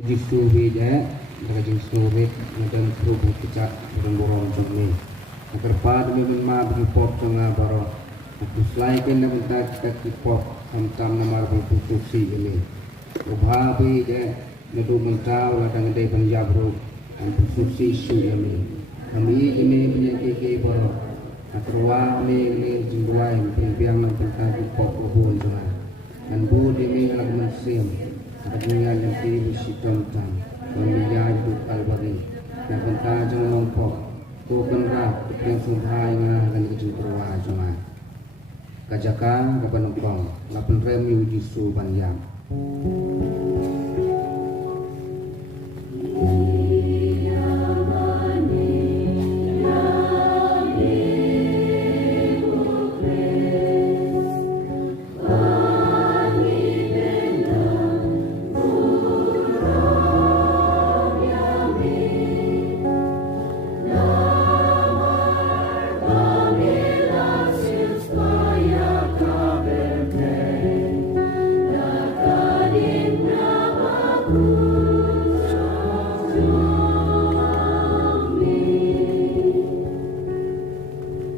Jitu beda, mereka snowbed, dan perubu kecak dan borong jomni. Agar demi menma beripot tengah baro. Aku selain dan bentar kita kipot samtam nama berputusi ini. Ubah beda, nedu mentau ladang gede penjabru dan putusi isu ini. Kami ini penyakit baro. Akarwa ini jembuai piang dan bentar kipot ubun tengah. Dan bu demi lagu mensim. Adunya yang kiri bersitam tam, membiar hidup albari. Yang penting jangan lompok, tukan rap, yang sumpah yang akan kejumpa cuma. Kajakan kapan nongkong, lapan rem uji su panjang.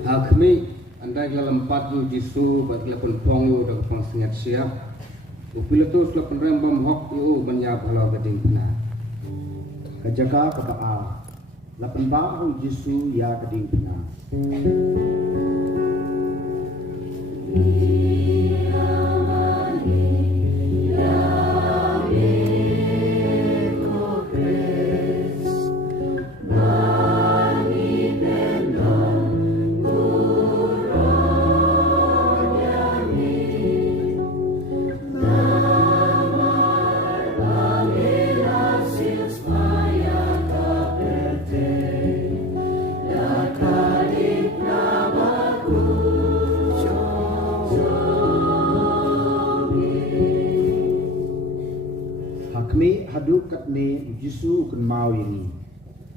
Hakmi andai dalam 4 yu jisu bagi lapan pong yu dah pang sengat siap. Upila tu lapan rembam hok yu menyap halau gading benar. Kajaka kataa, lapan bahu jisu ya gading benar. Hakmi haduk kat ne jisu kun mau ini.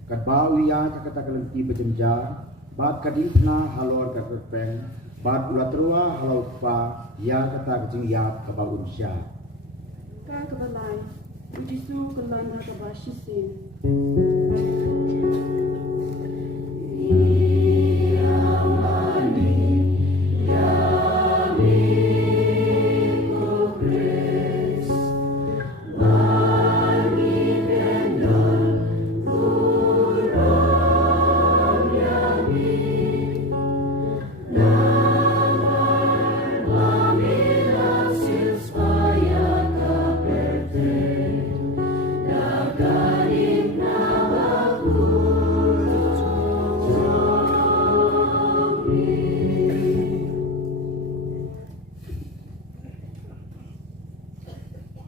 Kat bau ya kata kalenti berjenja, bat kading pna halor kat peng, bat ulatrua halau pa ya kata kecing ya kabau sya. Ka kabalai, jisu kulan ha kabashisin.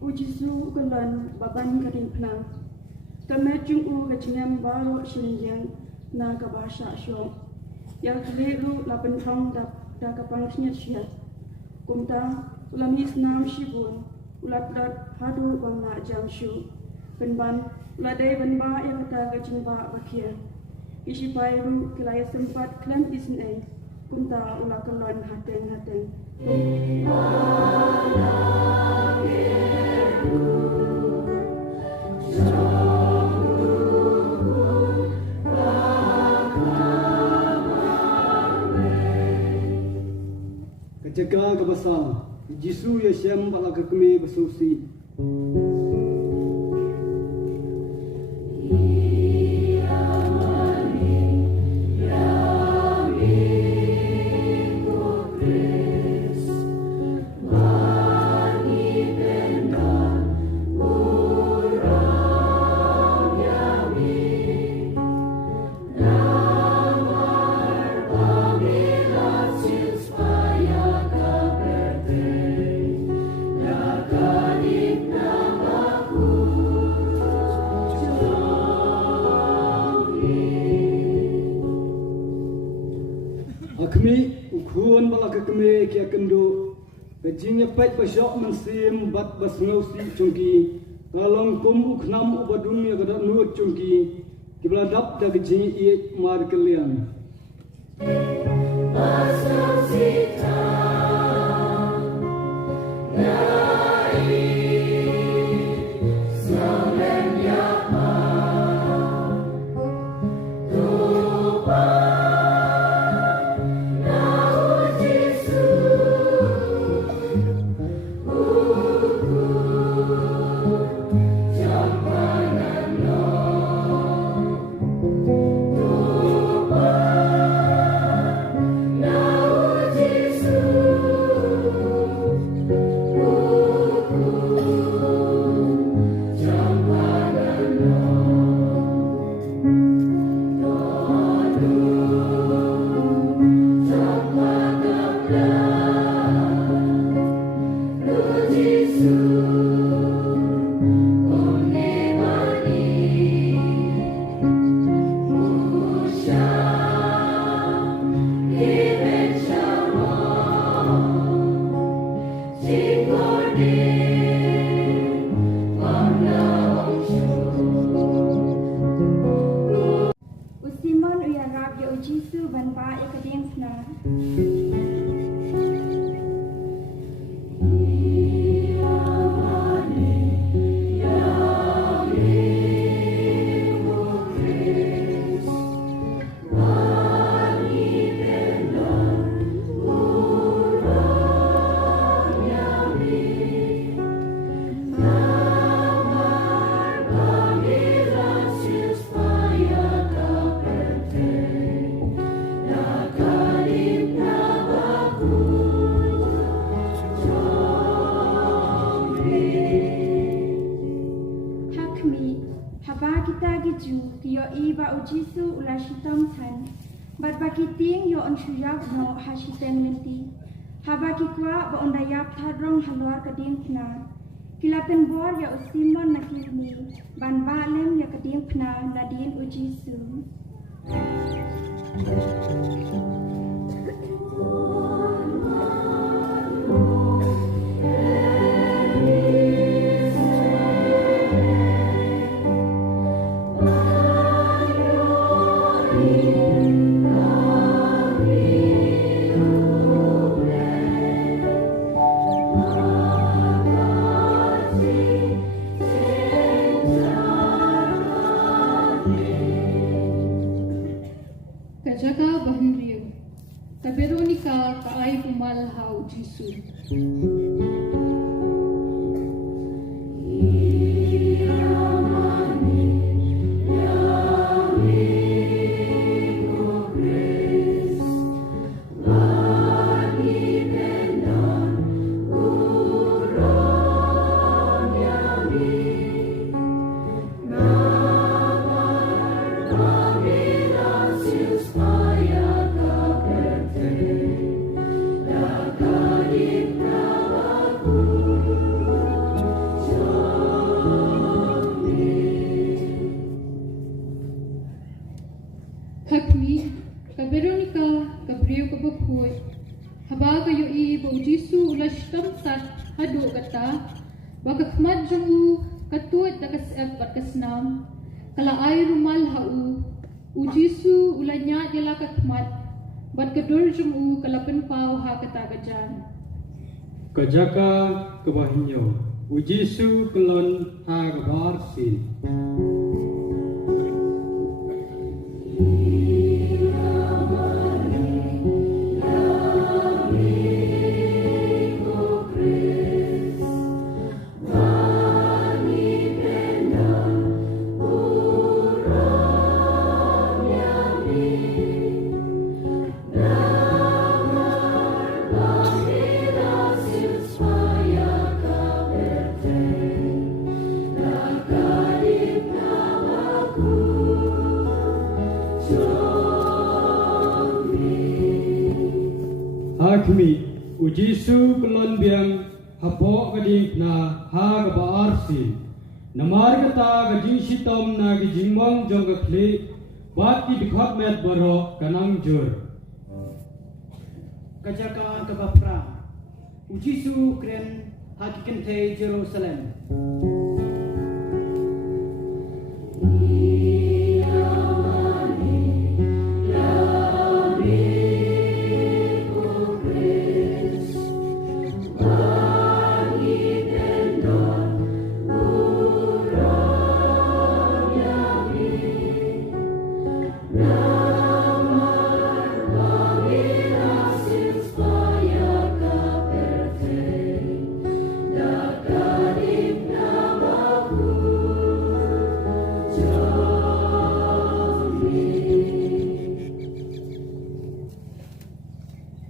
Ujisu kulan baban kading pnang. Tamajung u kacingam baro shinjang na kabasha syo. Ya klelu lapan thong da kapang snyat syat. Kumta ulamis nam shibun ulat hadu bangna jangshu. Penban uladai banba yang kata kacing ba bakia. Isi pairu kilaya sempat klan isnai. Kumta ulakalon hateng. Kejaga kebasar, jisu ya syam bala kekemi bersusi. Akmi ukhuan bala kekemi kia kendo kejingnya pait basyok mensim bat basngausi cungki kalong kum ukhnam ubadungnya kada nuut cungki kibladap da kejing iet mar kalian. Nai, Solen ba ya kading pna. Jisu ulah shitam than bat baki ting yo on shuyap no hashiten menti habaki kwa ba ondayap thadrong halwar kading pna kilapen bor ya usimon nakirni ban balem ya kading pna nadin ujisu Kajaga Bahinriu, ka Veronica ka ay pumalhaw Jisu. Hakmi, ka Veronica, ka Brio ka Bapoy, haba kayo iibaw Jisu ulas tamsat hado kata, baka kmadjong u katuat na kasef at kasnam, kalaay rumal hau, u Jisu ulanya nila kakmat, bat kadurjong u kalapan pao ha katagajan. Kajaka kabahinyo, ujisu kelon ha kabarsin. Hakmi, ujisu kelon biang hapo kading na ha kabarsin. Namar kata gajing sitom na gijingmong jong kakli, bat di dikhot met baro kanang jur. Kajaka kabapra, ujisu kren hakikin te Jerusalem.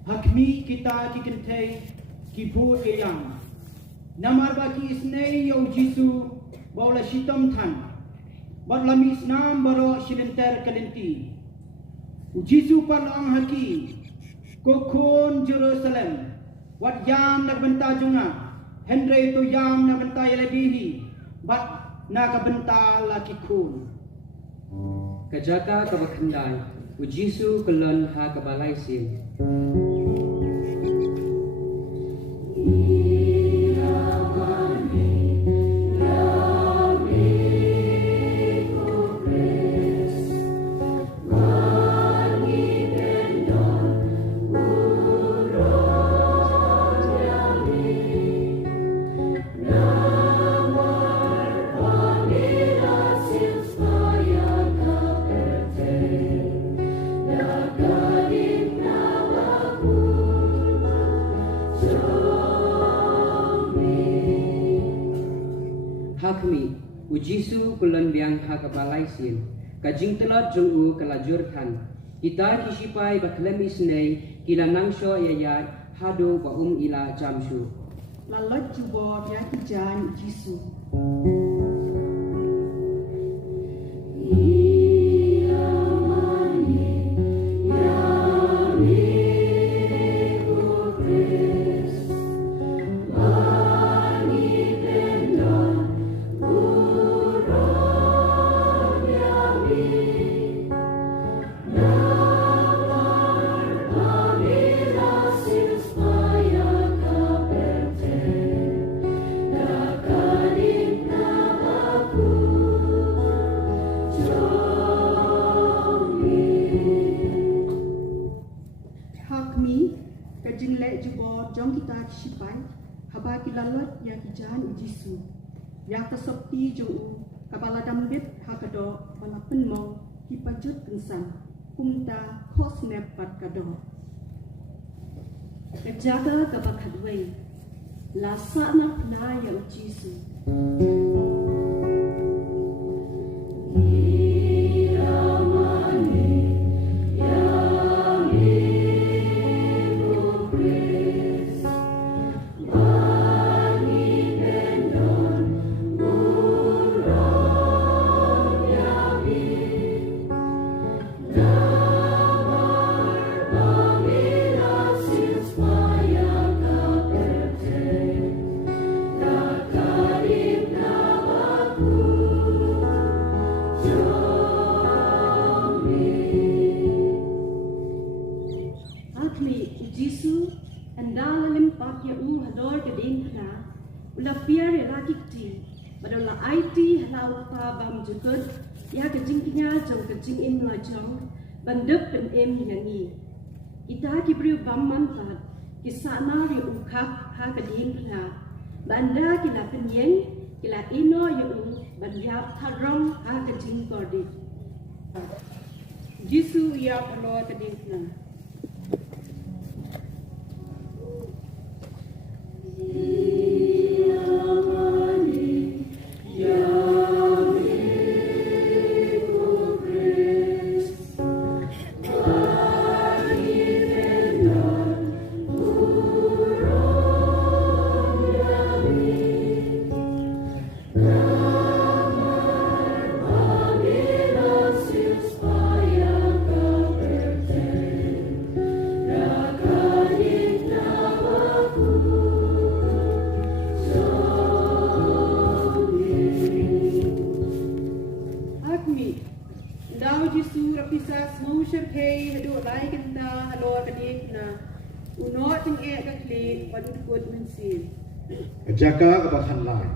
Hakmi kita kikintay kipu eyang. Namar baki isnei yo Jisu bawla shitom than. Bat lamis nam baro shilenter kalenti. Jisu parlang haki. Kokon Jerusalem. Wat yam na benta junga. Hendrei to yam na benta yaladihi. Bat na kabenta laki kun. Kajaka kabakhandai, ujisu kelon ha kabalai sim. Jisu kulon biang ha kabalai sin. Kajing telot jong u kelajur than. Kita kisipai baklemi snei kila nangsho yayat hado ba ila jamshu. Lalot jubor ya kijan Jisu. Jom kita sipai haba kilalot ya kijan Jisu ya kesopti jong kabala dambit hakado bala penmo kipajut kensan kumta kosnep pat kado kejaga kabakadway lasana na ya Jisu. Jisu andala limpak ya hador kedin na ula piar ya rakikti badola IT halau pa bam jukut ya kejingkinya jong kejing im la jong bandep pen em yani kita kibriu bam manfaat kisana ya ukak ha kedin na banda kila penyeng kila ino ya bandiap tharong ha kejing kordit Jisu ya palo kedin na. Jisu rapisas mau syarhei hadu lai kenta halo kadik na uno ting e ka kli padu kod mensil Jaka kabakan lai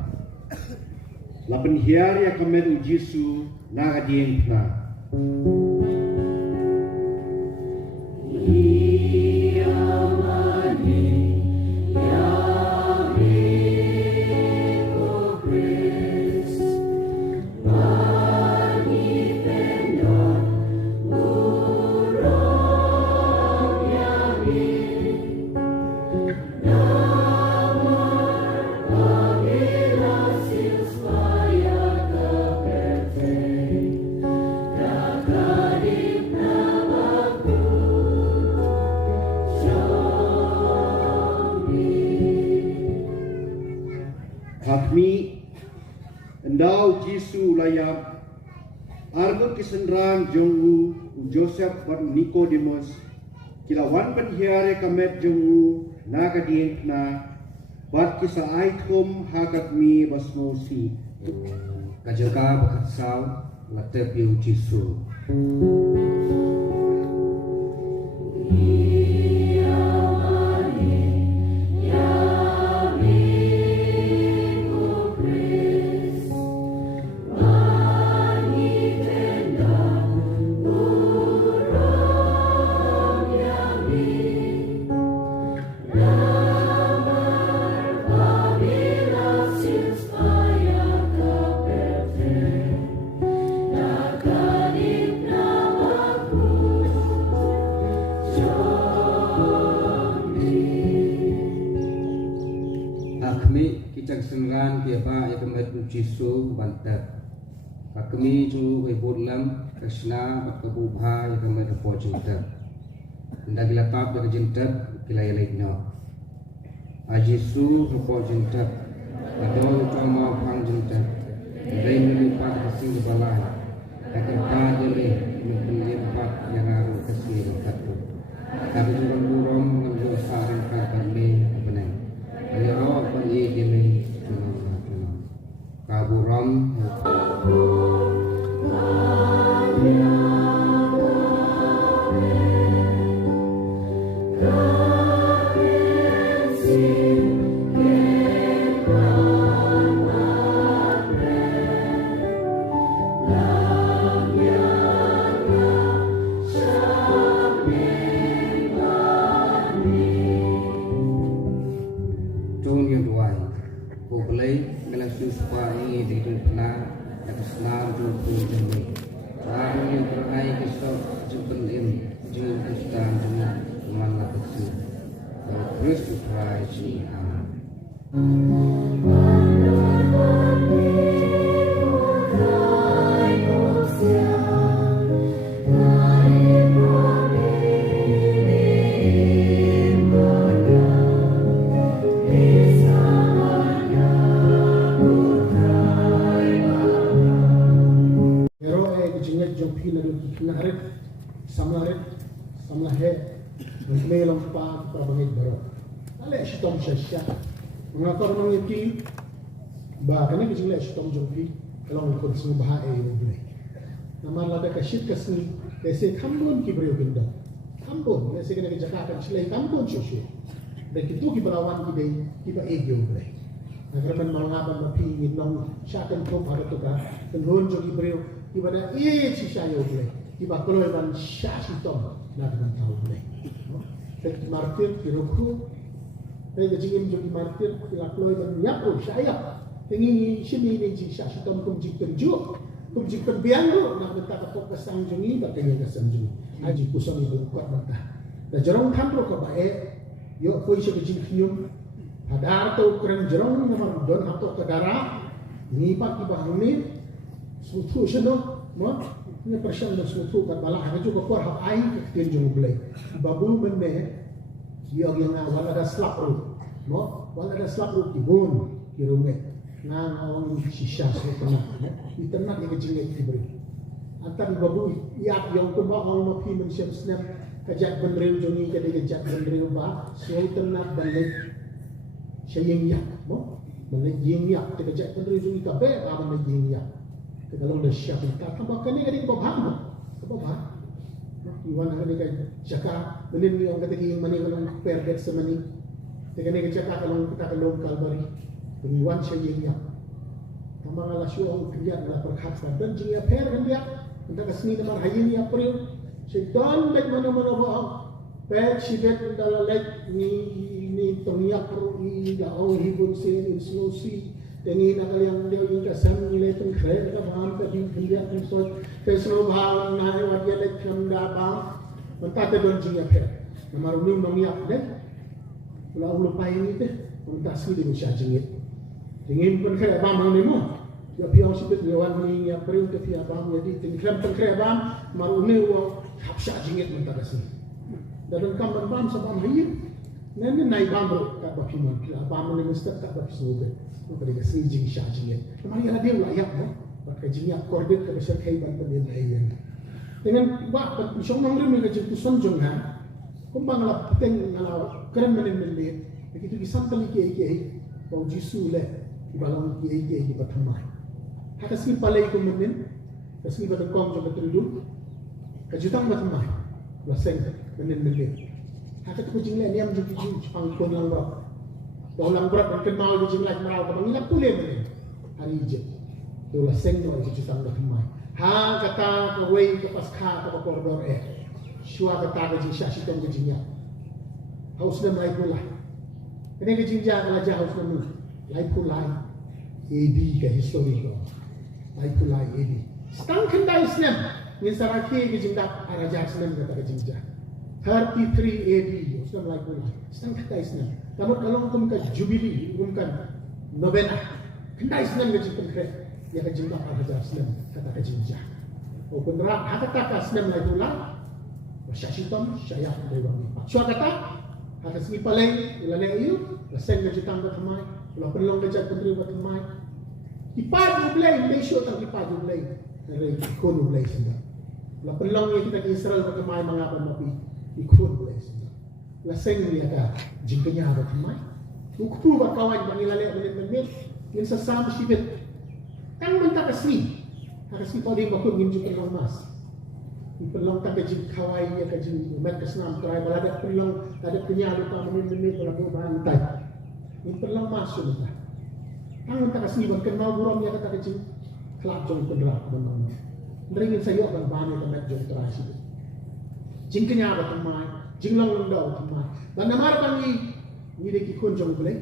lapen hiar ya kamet Jisu na kadien na Hakmi endau Jisu layap argut kisendrang jongu Joseph bat Nicodemus kilawan penhiare kamet jongu na kadien na bat kisa aitum hakakmi basmosi Kajaga bakatsau latep yu Jisu. Akmi kicak sengran tiapa ikamet Jisu bantet Kami jung ke bodlam kesna bat ke bubha ya kami ke pojinta. Nda gila tap ke jinta gila ya lainnya. Ajisu ke pojinta. Ado utama pang jinta. Ndai melipat kasih ke balai. Akan padele melipat yang aru kasih ke katu. Kami juga burung mengambil sarang kami apa nih? Ayo rawat bagi kami kaburam. Mengakar mengiki, bahkan ini kecil lagi tom jompi, kalau mengikut semua bahaya yang boleh. Nama lada kasih kasih, desi kambun kibrio kinda, kambun, desi kena kejakaan kecil lagi kambun sosial. Dan itu kiberawan kiba ego boleh. Agar menmalaban mapi nong syaitan pun pada tu kan, tenun jogi brio kiba dah sisa yo boleh. Kiba kalau yang syaitan tom, nak dengan tahu boleh. Jadi martir kiroku. Saya kecingin jadi martir, tidak keluar dan nyapul saya. Tengi sini ni jika sitam kumjikan juk, kumjikan bianggu, nak minta kapok kesang jungi, tak kena kesang jungi. Aji kusang ibu kuat mata. Dan jerong tampil ke baik, yuk koi sekecing kium, hadar atau keren jerong nama don atau ke darah, ni pak ibah ni, suatu seno, mah, ni persen dan suatu kat balah, hanya juga kuat hak air kekian jungi belai. Babu meneh. Dia yang wala ada slap ru, no, wala ada slap ru kibun, kirunge, na awang sisa setengah, di tengah yang kecil diberi. Antar babu iap yang kumba awang mapi mensiap snap kajak bendril jongi jadi kajak bendril ba, sesuai tengah balik sayang iap, no, balik yang iap, kajak bendril jongi kabe, awang balik yang iap. Kalau dah siap kita, tambah kini kadang babah, babah. Iwan hari ni cakap benin ni orang kata yang mana kalau perget semani, dengan ni cakap kalau kita kalau kalbari, Iwan saya yang tambah kalau syuang kerja dalam perkhidmatan dan jika per kerja, entah kesini dalam hari ni April, sedang baik mana-mana bahawa per sibet dalam lek ni tengyak ni dah awal hibun sen inslosi. Tengi nak yang dia yang kasam nilai tengkret kita faham tadi kerja insol keslo bahang naik wajah lek kanda bang mentah tedon jingya per nama rumim mengiap deh pulau lupa ini teh mentah sih di Indonesia jingit jingin pun kaya bang bang nemo dia piang sibet lewan ni yang perin ke pihak bang jadi tengkret bang maruni uang hapsa jingit mentah kasih dan kamban bang sebab hayir nene naik bang bro kat bakiman bang ni mesti tak dapat sesuatu. Mereka kasih jing syah jingit. Kemarin ada dia layak, no. Pakai jingit korbit ke besar kaiban pada lain. Dengan buat pisau nangrim mereka jadi tusan jongan. Kumbang lah peteng ngalau keren menin. Begitu kisah tali kiai bau jisu le di balang kiai di pertama. Hak kasih palai ku menin, kasih pada kong juga terlulu. Kejutang pertama, laseng menin. Hak itu jingit ni am jadi pangkon lang berapa. Dalam berat dan kenal di jinglat merau ke bangilah pulih ni hari je. Itulah sengno itu kita nak kemai. Ha kata kawai ke pasca ke koridor Shua kata ke jingsyah sitom ke jingya. Haus dan lai pulai. Ini ke jingja kalau jah haus dan lai pulai. AD ke histori ko. Lai pulai AD. Setang kendai Islam. Ni saraki ke jingda araja Islam kata ke jingja. 33 AD. Islam lai pulai. Setang kendai Islam. Namun kalau hukum ke Jubilee, hukum ke Novena, kena Islam ke jingkong kret. ya ka jingba ka hajar snem kata ka jingja o penra haka ka snem lai ulang wa shashitam shayak dewa ni so kata haka smi paleng ilale iu la sen ka jutang ka thamai la penlong ka jat pendri ba thamai ipad ublay may show tang ipad ublay re ikon ublay senda la penlong ni kita Israel ba thamai mga pamapi ikon ublay senda la sen ni ka jingkanya ba thamai ukpu ba kawan ba ilale menit yin sa sam shibet tang menta kasih tadi makut ngin jupin long mas pelong tak kejin kawai ya kejin met kesnam try balada pelong ada penyalu ta menit wala bu bantai ni pelong mas sudah tang menta kasih ban kenal buram ya kata kejin kelak jong pendrak menong ndringin sayo ban bani ta met jong try sibet jing kenya ba tamai jing long do tamai ban namar pangi ni de ki kun jong boleh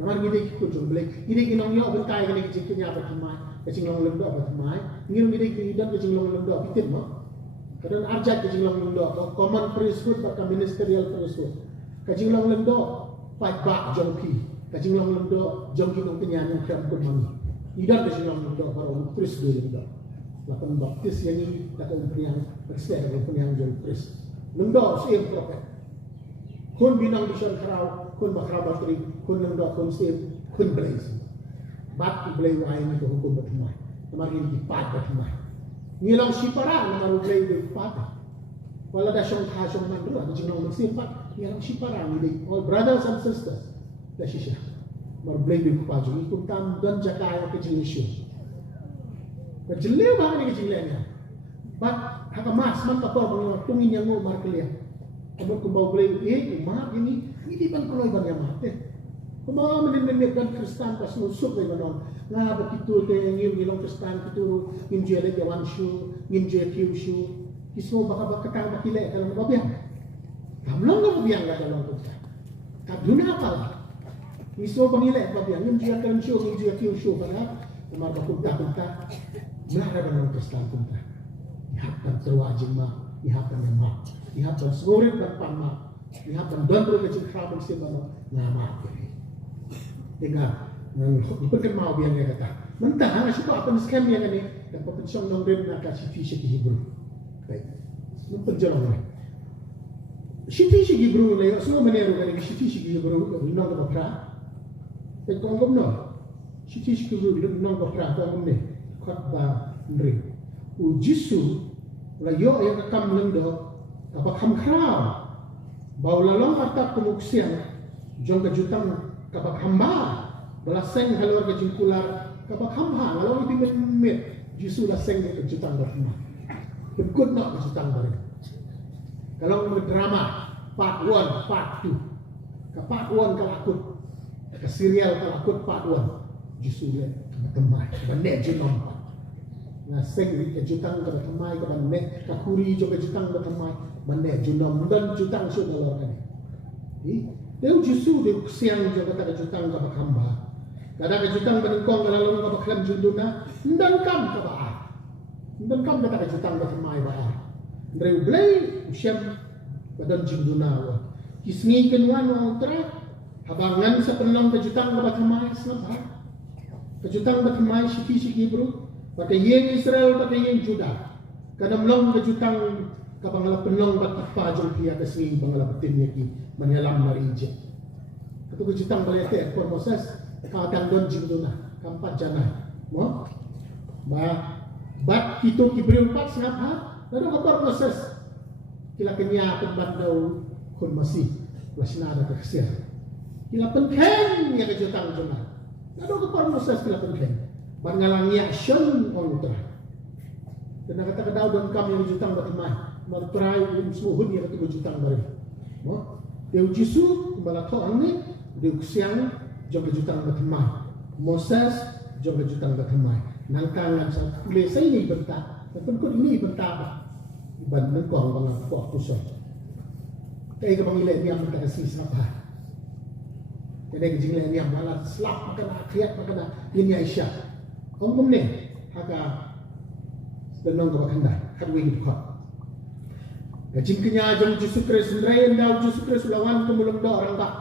namar ni de ki kun jong boleh ni de ki nong yo bentai kan jing kenya ba tamai kecing long lendo apa tamai ngir ni de dan kecing long lendo pitit mo kadang arjat kecing long lendo common priesthood bakal ministerial priesthood kecing long lendo pai ba jong pi kecing long lendo jong ki nong penyan yang kram kun mami idan kecing long lendo baru priesthood lendo lapan baptis yang ni tak umpriang presiden umpriang jong priest lendo same prophet kun binang disan karau kun bakrau batri kun lendo kun same kun blaze bat iblay wai ni ko hukum batumai namar ni dipat batumai ngilang sipara namar iblay dipat wala da syong tha syong mandru ada jinong masipat ngilang sipara ni all brothers and sisters da shisha mar iblay dipat ju ikum tam dan jakaya ke jinishu ka jille ba ni ke jille ni bat haka mas man ta ko bang tungin yang mo mar klia abot ko ba iblay ma ini di ban koloi ban ya mate Kumama menit dan Kristen pas nusuk lagi manon. Nga begitu te ngilong Kristen itu ngimje le jawan shu, ngimje tiu shu. Kismo baka ketang makile dalam babiang. Kamlong ka babiang la dalam kita. Kaduna apa? Kismo bangile babiang ngimje kan shu, ngimje tiu shu pada umar bakunta kunta. Mara dalam Kristen kunta. Ihapkan terwajib ma, ihapkan ma, ihapkan surit dan pama, ihapkan dandro kecil kraben sebana nama. Dengar, bukan mau biang dia kata. Mentah, hanya suka apa scam yang ini dan pensiun nongren nak kasih fisik Hebrew. Baik, penjolong ni. Fisik Hebrew ni, semua meneru kan ini fisik Hebrew, nong berapa? Tapi kau ngom no, fisik Hebrew nong berapa? Kau ngom ni, khotbah nri. Ujisu, layo yang kam lendo, apa kam krau, bau lalong atak kemuksian, jong kejutang. Kapag hamba, balaseng halor ke jingkular, kapag hamba, kalau itu met, justru laseng ke jutang berhamba. Berikut nak ke jutang berhamba. Kalau drama, part 1, part 2, ke part 1 kalakut, ke serial kalakut part 1, justru le berhamba, benek jinom. Laseng ke jutang berhamba, ke benek, ke kuri juga jutang berhamba, benek jinom dan jutang sudah halor kan. Dia justru dia siang jaga tak jutang ke hamba. Kadang jutang benengkong kalau orang bakal junduna, dan kam ke baah. Dan kam tak jutang ke mai baah. Dari blay usiam badan junduna. Kisni kenwan utra habangan sa penong ke jutang ke mai sabah. Ke jutang ke mai siki bro. Pakai yang Israel pakai yang Juda. Kadang long ke jutang kapangala penong bat apa jong pia kesini bangala betimnya ki menyelam dari Egypt. Ketu kejutang balete por Moses kadang don jinduna kampat jana. Mo? Bat itu kibril pat siapa? Lalu kapor Moses kila kenya pembandau kun masih wasina ada keksir. Kila penkeng ya kejutang jona. Lalu kapor Moses kila penkeng. Bangalang ya syun on utra. Dan kata kedau don kam yang jutang batimai. Mertrai musuhun yang ketemu jutang bari. Mo, dia jisu kembali orang ni dia siang jom jutang batimai. Moses jom jutang batimai. Nangkangan sa kulesa ini bentak. Tapi kau ini bentak. Iban nengkong bangang kok kusok. Kaya ka pangilay niya magkakasi siapa. Kaya kajingilay niya malah slap makan akhirnya makan ini Aisyah. Om ni haka benong kabakanda kadwing dukha. Kajing kenya jom Yesus Kristus rain daw Yesus Kristus lawan kumulong do orang tak.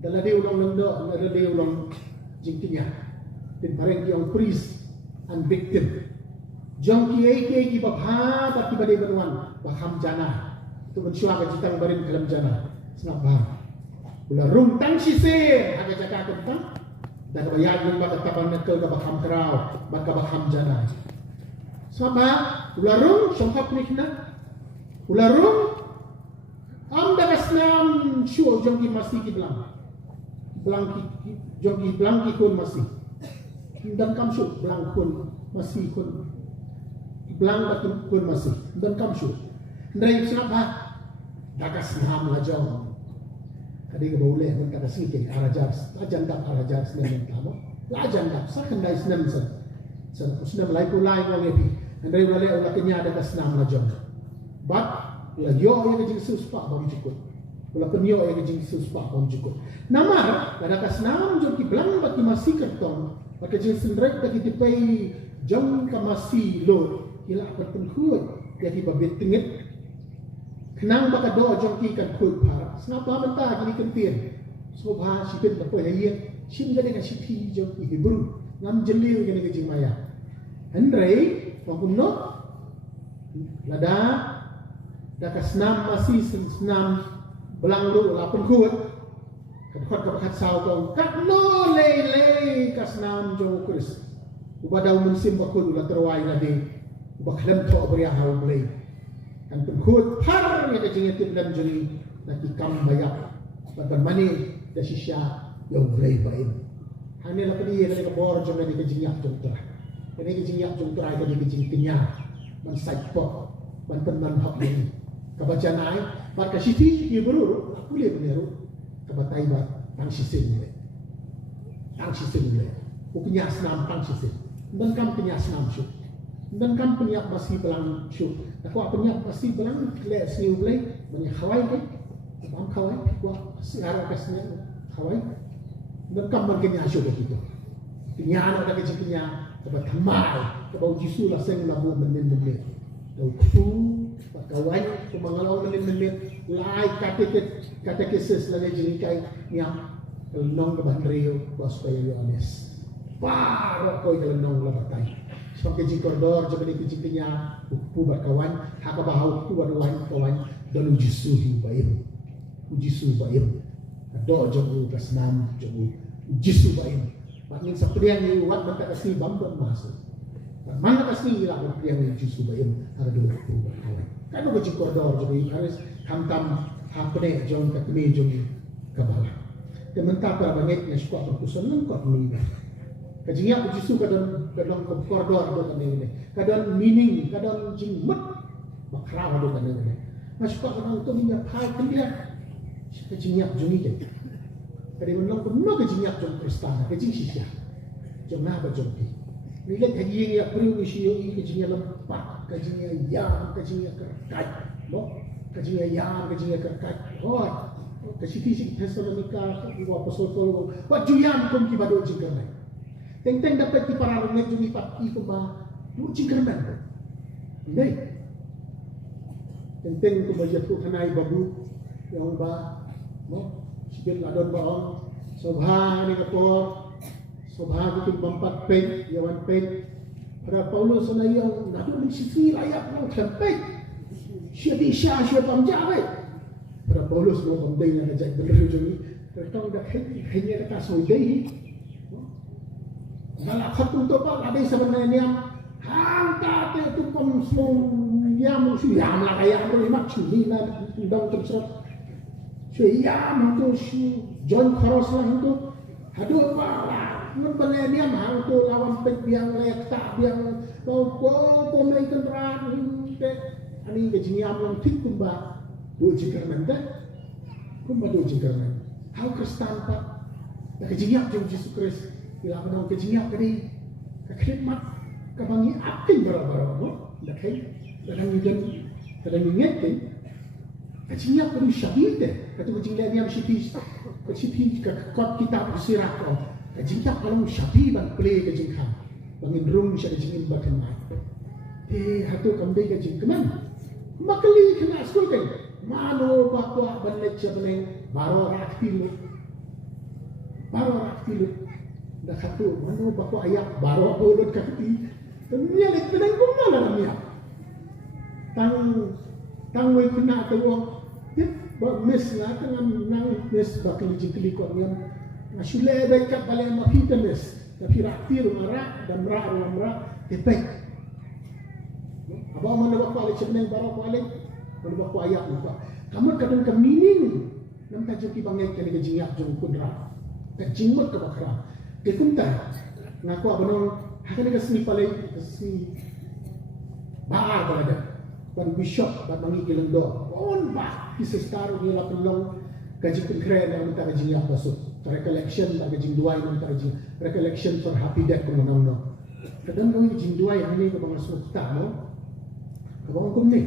Dala dia ulang lendo, dala dia ulang jing kenya. tin pareng ki ong priest and victim jong ki babha ba ki bade banwan ba kham jana tu mensyua ka jitang barin kalam jana snap ba ula rum tang si se aga jaka tentang dan bayar yung ba taban na ka ba kham krao ba ka ba kham jana sama ula rum songkap ni kina ula rum am da kasnam shu jong ki masih ki belang ki jong ki belang ki kun masih dan kam shu belang kun masih kun belang batun kun masih dan kam shu ndai snap ba dakas ham la jong kadi ka baule man ka sike arajar ajan dak arajar snen tamo la ajan dak sa kan dai snen sa usna lai ko lai ko ngepi ndai wale ula kenya dakas nam la jong but la yo ye ke Jesus pa bang jikut ula penyo ye ke Jesus pa bang jikut namar la dakas nam jong ki belang bat ki masih kertong maka Jesus ndrek ta ki tipai jong ka masih lo kila patun kuat ya ki babet tingit kenang baka do jong ki kan kuat par snapa menta kini kentien sobha sipin ta poi hayen sim gade ka sipi jong ki Hebrew ngam jelil gane ke jing maya andrei pangkunno lada dakas nam masih senam belang lu lapun kuat kan khot ka khat saw ko kat no le kasnam jong kris ubadaw mensim bakul ulah terwai nade baklam to bria haw blay kan pengkut par ya kajing itu dalam jeli nanti kam bayak badan mani da sisya yang blay bain hanya la pedi ya ka bor jong ni kajing yak jong tra ini kajing yak jong tra ka kajing tinya man sai po man penman hak ni ka baca nai bar ka siti ki buru aku le beneru ka batai ba tang sisin ni punya senam tang sisin dan kam punya senam syuk dan kam punya masih belang syuk aku punya masih belang le siu blay banyak khawai kan am khawai ko siara kasnya khawai dan kam punya syuk gitu punya anak dah kecil punya dapat thamai ke bau jisu lah seng labu men dau ku pakawai ko mangalau men lai kata keses lagi jadi kai yang nong ke bandrio bos supaya yo anes parok koi kalau nong la batai sebagai jikordor jadi keciknya buat kawan hak bahau tu kawan dan uji suhi baim do jogu kasnam jogu uji suhi baim makin seperti yang liwat maka kasih bambang masuk mana kasih lah yang uji suhi baim ada dua kawan kan uji jikordor jadi harus kamtam hakne jong kakme jong kabala Kementar banget na squat ko seneng ko ni. Kajinya ko jisu kadang koridor do kan ni. Kadang meaning, kadang jingmet makraw do kan ni. Na squat kadang to niya phai klia. Kajinya juni je. Kadi menong ko no kajinya jong Kristen, kajing sisya. Jong na ba jong pi. Nila kajinya ya priu isiyo kajinya lempat, kajinya ya, kajinya kerkai. Mo kajinya ya, kajinya kerkai. Oh, kasih Thessalonika dua pasal tolong buat juyam kom ki bado jingkerman teng dapat ki para rene juni pati ko ba du jingkerman ndai teng ko ba jatu kanai babu yang ba mo sikit ladon baong sobha ni kapor sobha ki bampat pen yawan pen para Paulus na yang nadu ni sisi layak no sampai siapa siapa pamjawe Para Paulus mo pamday na najak bener joni tertong dak hanya kata soidei malakhat to pa ada sebenarnya niam hangta te tu pom smong niam su yam la kaya mo mak chuni na dong terserot su yam to su John Cross lah itu hadu pa mun bale niam hang to lawan pek biang lekta biang ko mai kenrat te ani ke jiniam lang tik kumba do jingkerman dah, kumba do jingkerman. Hau Kristen pak, dah kejinyak jom Yesus Kristus. Bila menang kejinyak tadi, kekhidmat, kebangi ating bara-bara, no? Dah kadang ingat kan? Kejinyak perlu syahid deh. Kata kejinyak dia mesti kot kitab usirat kau. Kejinyak kalau syahid ban play kejingkam, bangin rung syah kejingin bakan mai. Hatu kambing kejingkaman, makali kena sekolah kan? Mano bakwa banlet siya baneng baro raktilu dah katu mana baku ayak baru aku ulut kaki. Tanya lek pedang kumna dalam ya. Tang wei kena tuang. Dia buat mes lah dengan nang mes bakal dijiklikot yang nasule dekat balik maki mes. Tapi raktir marah dan marah tepek. Abang mana baku alik ceneng baru alik mana baku ayak lupa. Kamu kadang kemining nam tajuk ibangai kali kejinyak jong kudra. Kejingmut ke bakra. Kekunta ngaku abanong akan kesini palai kesini baar pada ban bishop ban mangi gelendo on ba kisah taruh ni la pelong gaji keren yang minta gaji apa so recollection tak gaji dua yang minta gaji recollection for happy death ko manamno kadang kami gaji dua yang ni ko mga sukta no kabang kum ni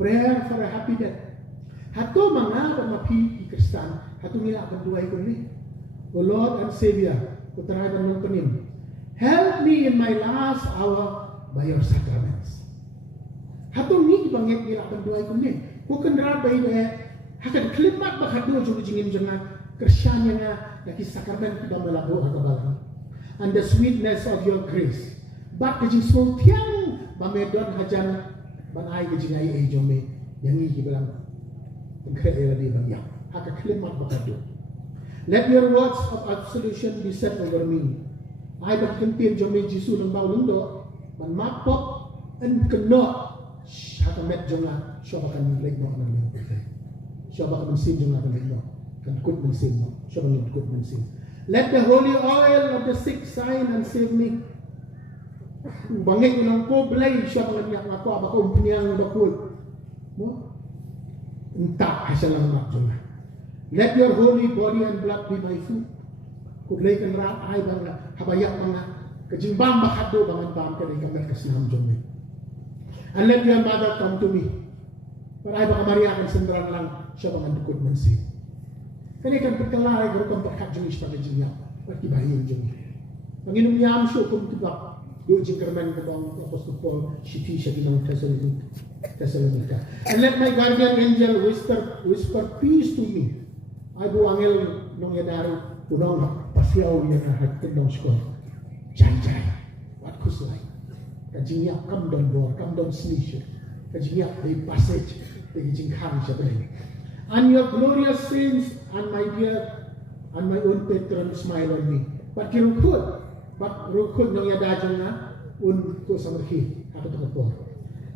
prayer for a happy death hato mga mapi Kristen hato nila akan dua ko ni O Lord and Savior, kutaraban ng panim, help me in my last hour by your sacraments. Hatong ni ibangit nila akan duay kunin. Kung raba ina, hakan klimat bakado jung jingin jangan kersyanya nga nakisakramen kita malabo hagabalang. And the sweetness of your grace. Bak kajing small tiang bamedon hajan banay kajing ay jome yang iki bilang kaya di bangya. Haka klimat bakado. Let your words of absolution be set over me. I berkentin jomai Jisu ng bawang do, man mapop and keno. Hakamet jonga, siya kan leg no kan. Siya kan sin jonga kan leg no. Kan kut man sin no. Siya kan kut man sin. Let the holy oil of the sick sign and save me. Bangit ng ko blay siya kan yak ako abako umpiniang bakul. Mo? Entah siya lang mak jonga. Let your holy body and blood be my food. Kublay kan rat ay bang habayak mga kajimbang bakado bangan bang kanay kamay kasinam jomay. And let your mother come to me. Para ay baka Maria kan sendran lang siya bangan dukod man si. Kanay kan pagkalay garo kan pakat jomay siya pagkajinya. Pati bayin jomay. Panginom niyam siya kung tibak. Do jingkerman ko bang Apostle Paul shiti siya ginang Thessalonica. And let my guardian angel whisper peace to me. Ay bu angel nong yadari unong pasiaw yang hatin nong skor. Jai. What kuslay. Kajinya kam don bor, kam don snisho. Kajinya di passage, di jingkhan siya beri. And your glorious saints and my dear and my own patron smile on me. But rukut nong yadajang na ko samarhi ako tukapor.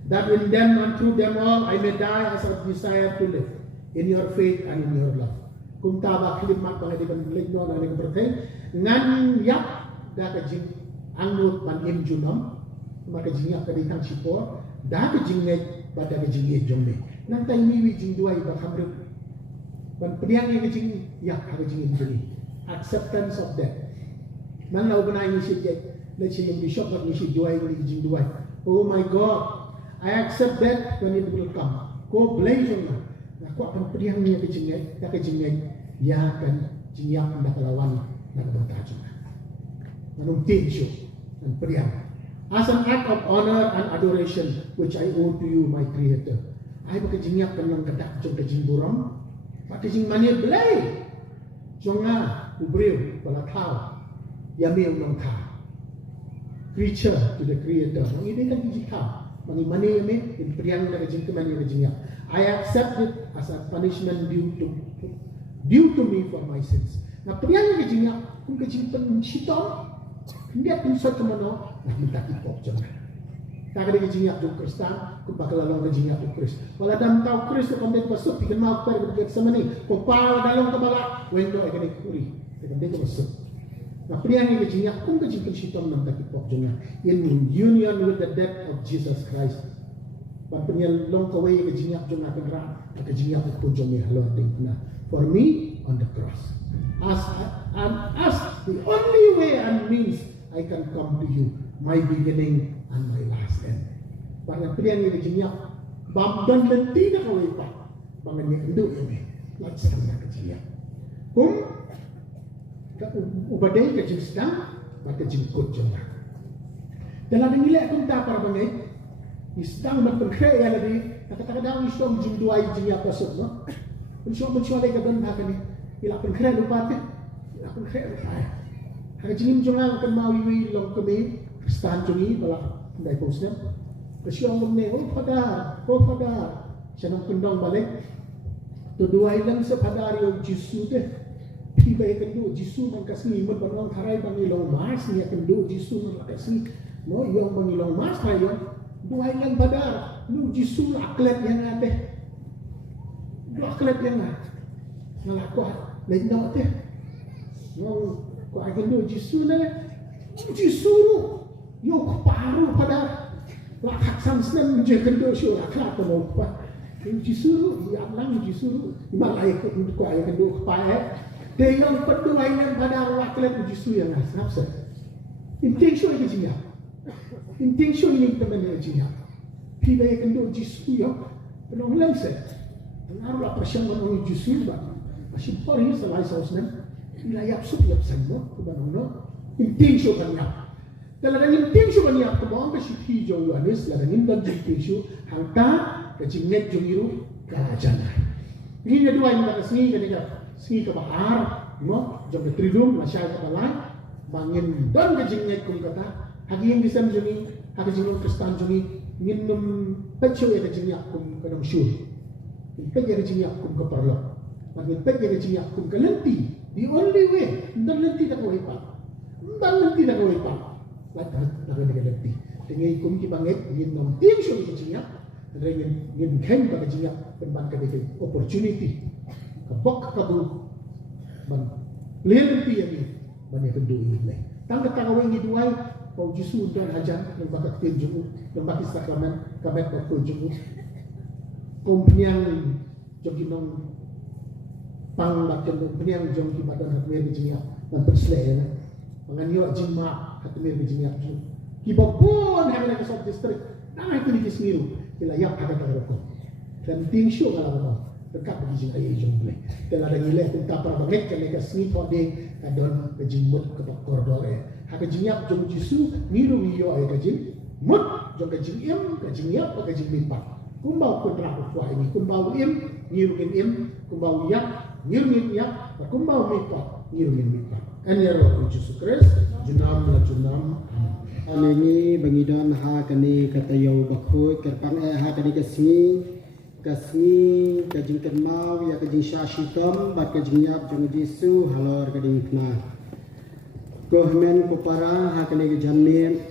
That in them and through them all I may die as I desire to live in your faith and in your love. Kung taba klimat pangadikan legno na ning berkay ngan yak da kajing angut ban im junam maka jingya kaditang sipor da kajing net pada kajing jombe nang tay miwi jing duai ba kamru ban pediang ni kajing yak kajing injuri acceptance of death man law banay ni siya let's say yung bishop at ni si duai ni kajing duai. Oh my God, I accept that when it will come. Ko blame na ako ang pediang niya kajing ya kan jinyak nakalawan nakabatajo manung tinsyo ang priyam as an act of honor and adoration which I owe to you my creator ay makajinyak kan ng kadak jong kajimburam makajing mani blay jonga ubriw wala tao yami ang ta creature to the creator ang ini kan jika mangi mani yami in priyam na kajing kemani kajinyak I accept it as a punishment due to me for my sins. Na priyan ni kajing kung kajing pensiton, hindi at pinsot ka mano, na mintakipok dyan. Taka ni kajing yung Kristan, kung pakalalong kajing yung Krist. Wala dam tao Krist, kung hindi pasok, ikan mga pera sa mani. Kung paladalong kabala, wendo ay ganit kuri. Ikan hindi ka pasok. Na priyan ni kajing kung kajing pensiton, mintakipok dyan. In union with the death of Jesus Christ. Pagpanyalong kaway kajing yung aking ra, kajing yung kujong may halong na. For me on the cross. As the only way and means I can come to you, my beginning and my last end. Parang priyan ni kajinyak, bamdan lenti na kaway pa, bangan niya ini, let's come na kajinyak. Kung ubaday kajing sedang, maka jingkot dyan na. Dalam nila kung tapar bangay, isdang magpagkaya na di, nakatakadang isdang jingduay jingyak pasok, no? Mencuba lagi kadang nak ni, ila pengkeren lupa tu, ila pun kaya kaya. Hari jingim jongang kan mau iwi long kami stan jongi bala dai posnya. Kesyong mengne oh pada. Senang kendang balik. Tu dua ilang sa pada yo Jisu deh. Tiba kendu Jisu man kasih imut barang tharai bangilong mas ni kendu Jisu man kasih mo yung bangilong mas tayo. Dua ilang pada lu Jisu aklet yang ada. Aklet yang ada. Ngalakuan lain dah teh. Ngau ko agen do Jisu na Jisu yo paru pada la haksan snen je kendo syo la kha to mo pa Jisu ya lang Jisu malai ko agen do pa de yang pedu ainan pada waklet Jisu yang asap se intention ke jinya intention ni temen jinya pi ba kendo Jisu yo penong lang se ngaru la pressure mo Jisu ba masih pari salai sausnan ilayap sup yap sanmo kubanono intention kanya dalam intention kanya kubang besi hijau anis dalam intention hangta kejinget jungiru kajana ini dua yang kita sini ketika sini ke bahar mo jom tridum masyarakat balai bangin dan kejinget kum kata hagi yang bisa jungi hagi jungi kristan jungi minum pecu ya kejinget kum kadang syur pecu ya kejinget kum keperlo bangin pecu ya kejinget kum kelenti. The only way, dan nanti tak kau ipa, Lagi nanti. Dengan ikum ki banget, ingin nampak show kecilnya, dan ingin khen pada kecilnya, penban kadang opportunity, kabok kabu, man, lihat nanti yang ini, banyak kedua ini. Tangga tangga ini dua, Paul Jisu dan Hajan, yang bakat tinju, yang bakat sakramen, kabet bakul jungu, kompiang joginong. Pang bacan penyang jom ki badan hat mer bijinya dan persleh panganyo jima hat mer bijinya ki babon ha na sa district na itu ni kismiru ila yak ada ko dan ting show ngala mo dekat bijinya ay jom ble tela da ngile kunta para banget kan ka sni to de kadon bijimut ke kordore ha ka jinya jom Jisu miru yo ay ka jin mut jom ka jinyam ka jinya ka jimipa kumbau kontra ko ini kumbau ngiru kumbau yak ngirmin yak kumbau mipa ngirmin mipa anyaro Yesus Kristus junam la junam ameni bangidan ha kani katayo bakhoy kerpang ha kani kasni kajingkan mau ya kajing syashitam bat kajinyap jong Yesu halor kading kna kohmen kupara ha kani kajamni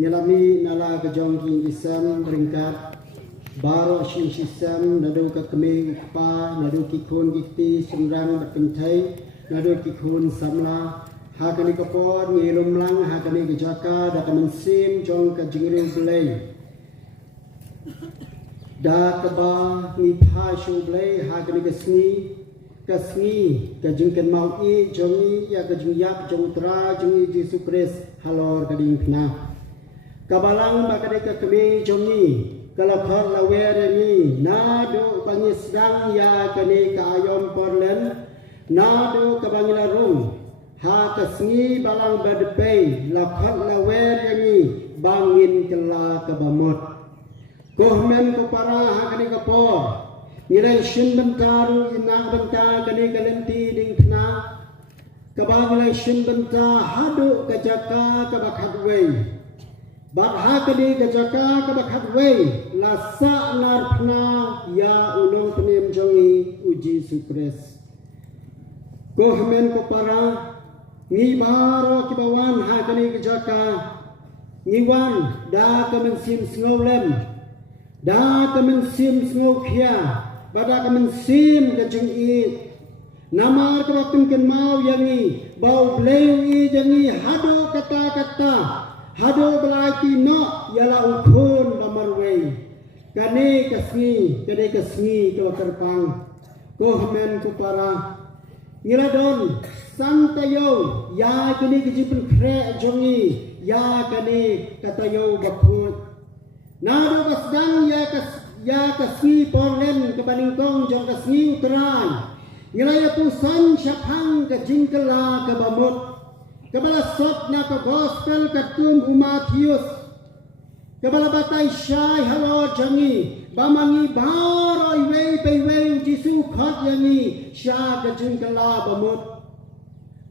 nyalami nala kajong king isam ringkat Baro shin shisam nado kakme pa nado kikun giti semrang berpentai nado kikun samla hakani kapor ngilum lang hakani gejaka da kamensim jong kajingru belai da kaba ni phashu belai hakani kasni kajingkan mau I jongi ya kajingyap jong tra jongi Yesus Kristus halor kading kna kabalang bakade kakme jongi kalau kau lawer ni, nado bangis dang ya kini kaayom porlen, nado kabangilarung, ha kasni balang badepay, lakhat lawer ni bangin kela kabamot. Kohmen ko para ha kini kapor, nilai shin bentaru ina benta kini kalenti ding kena, kabangilai shin benta hadu kajaka kabakhatway. Barha kadi kejaka kabakhatway lasa narpna ya ulong penim jongi uji Sukres kohmen ko para ngi baro kibawan ha kadi kejaka ngiwan da kamen snowlem da kamen snowkhia bada kamen kajing I namar kabatin ken mau yangi bau bleu I jangi hado kata hado belaki no yala ukun lamarway kane kasni ke terpang kohmen ko para ngiradon santayo ya kini kejipun kre jongi ya kane katayo bakut nado kasdang ya kasni porlen kebaningkong jong kasni uteran ngilaya pusan syapang kejingkela kebamut Kebala sot na ka gospel katum Matius. Kebala batay syai halo jangi. Bamangi baro iwei peiwei Jisu khat yangi. Sya kajing kala bamut.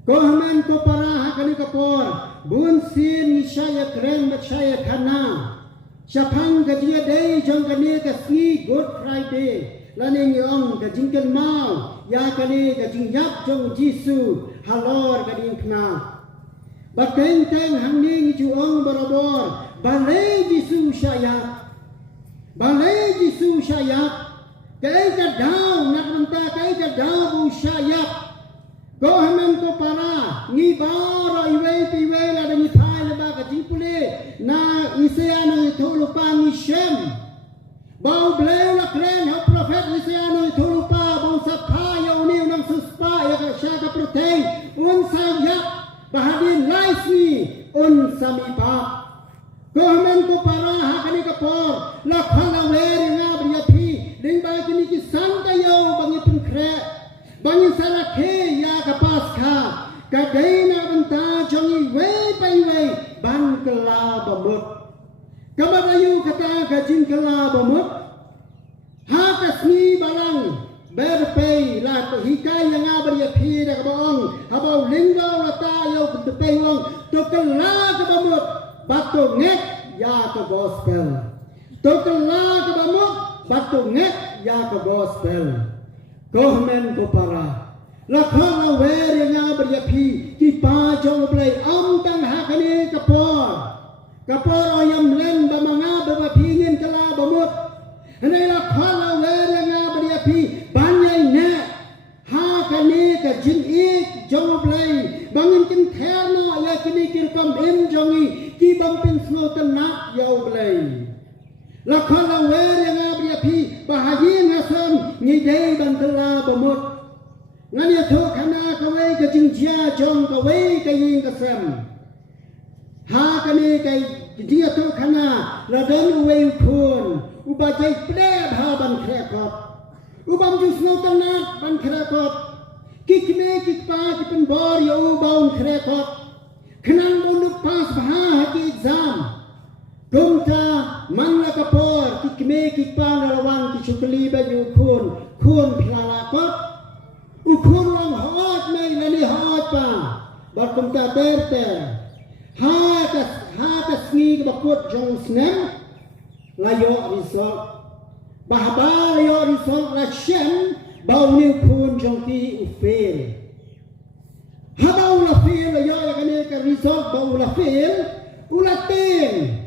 Kohamen ko para hakani kapor bun sin saya keren bat saya khana Syapang kajia day jong kani kasni Good Friday laning yong kajingkan mau ya kani kajing yap jong Jisu halor kading kena bateng teng hangning juong barabor balai Jisu syayap kai kadau nak menta kai kadau bu syayap Gohamen ko para ngi bara iwei piwei la demi thai le ba ka jipule na Isaiah thulu pa ngi shem bau bleu la kren ha prophet Isaiah thulu pa bau sapha yo ni nang suspa ya ka sha ka protei un saya bahadin laisi un sami pa Gohamen ko para ha kani ka por la khala wer nga bria thi ding ba kini ki santa yo bangi pun kre bangi salakhe ya kapas kha kadaina banta jongi wei pai wei ban kala bamut kamadayu kata gajin kala bamut ha kasni balang berpei la to hikai yang abri phi da kabong habau linggo la ta yo kutpei wong to kala ka bamut batu ngek ya ka gospel to kala ka bamut batu ngek ya ka gospel Gohamen ko para lakha wer yang beryapi ki pa jong play am tang hakani kapor ayam len bamanga babapingin kala bamut henai lakha wer yang beryapi banyai ne hakani ka jin ik jong play bangin kin therno ya kini kirkam em jongi ki bampin sno tanak yau play lakha wer yang beryapi bahayin ngasam ngidei bantala bamut ngani tho khana kawai ka jingjia jong kawai ka yin ka sam ha kani kai dia tho khana la dan wei phun ubajai ple bha ban khre kop ubam ju sno tanat ban khre kop kikne kikpa kipen bor yo baun khre kop khnang munuk pas bha ki exam Dumta mangla kapor kikme kikpa lawan kichukli baju kun phlala kop ukun lang hot mai nani hot pa bakum ta berte ha ta sni bakut jong snem la yo result bahaba yo result la shem bau ni kun jong ki ufel ha bau la fil yo ya kane ka result bau la fil ulating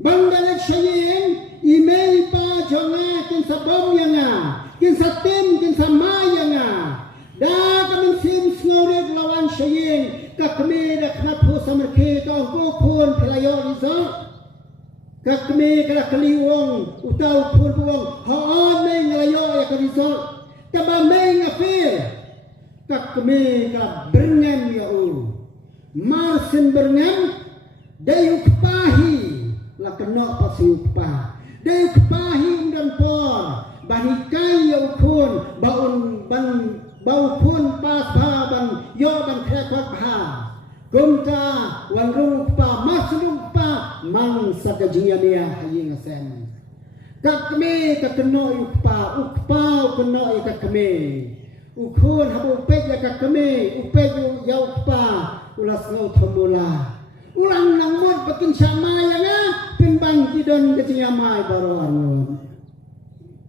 Bandalat syayin imei pa jonga kin sabom yanga kin satim kin samayanga da kamin sim snore lawan syayin kakme da khnap ho samarke ka ko khon phelayo izo kakme kala kliwong utau phun wong ha on nei ngalayo ya ka izo kaba mei ngafir kakme ka berngam ya u marsin berngam dayuk pahi la kena pasiuk pa dei pahi dan por bani kai yo khun baun ban bau khun pas ba ban yo ban khrekat bha kumta wan ru pa masru pa mang sakajia nia haying sen kakme ka kena ukpa kena kakme ukhun habu pek ya kakme upek yo pa ulas no thomula ulang nangmot pakin sama ya na pinbang kidon ketinya mai baru arnon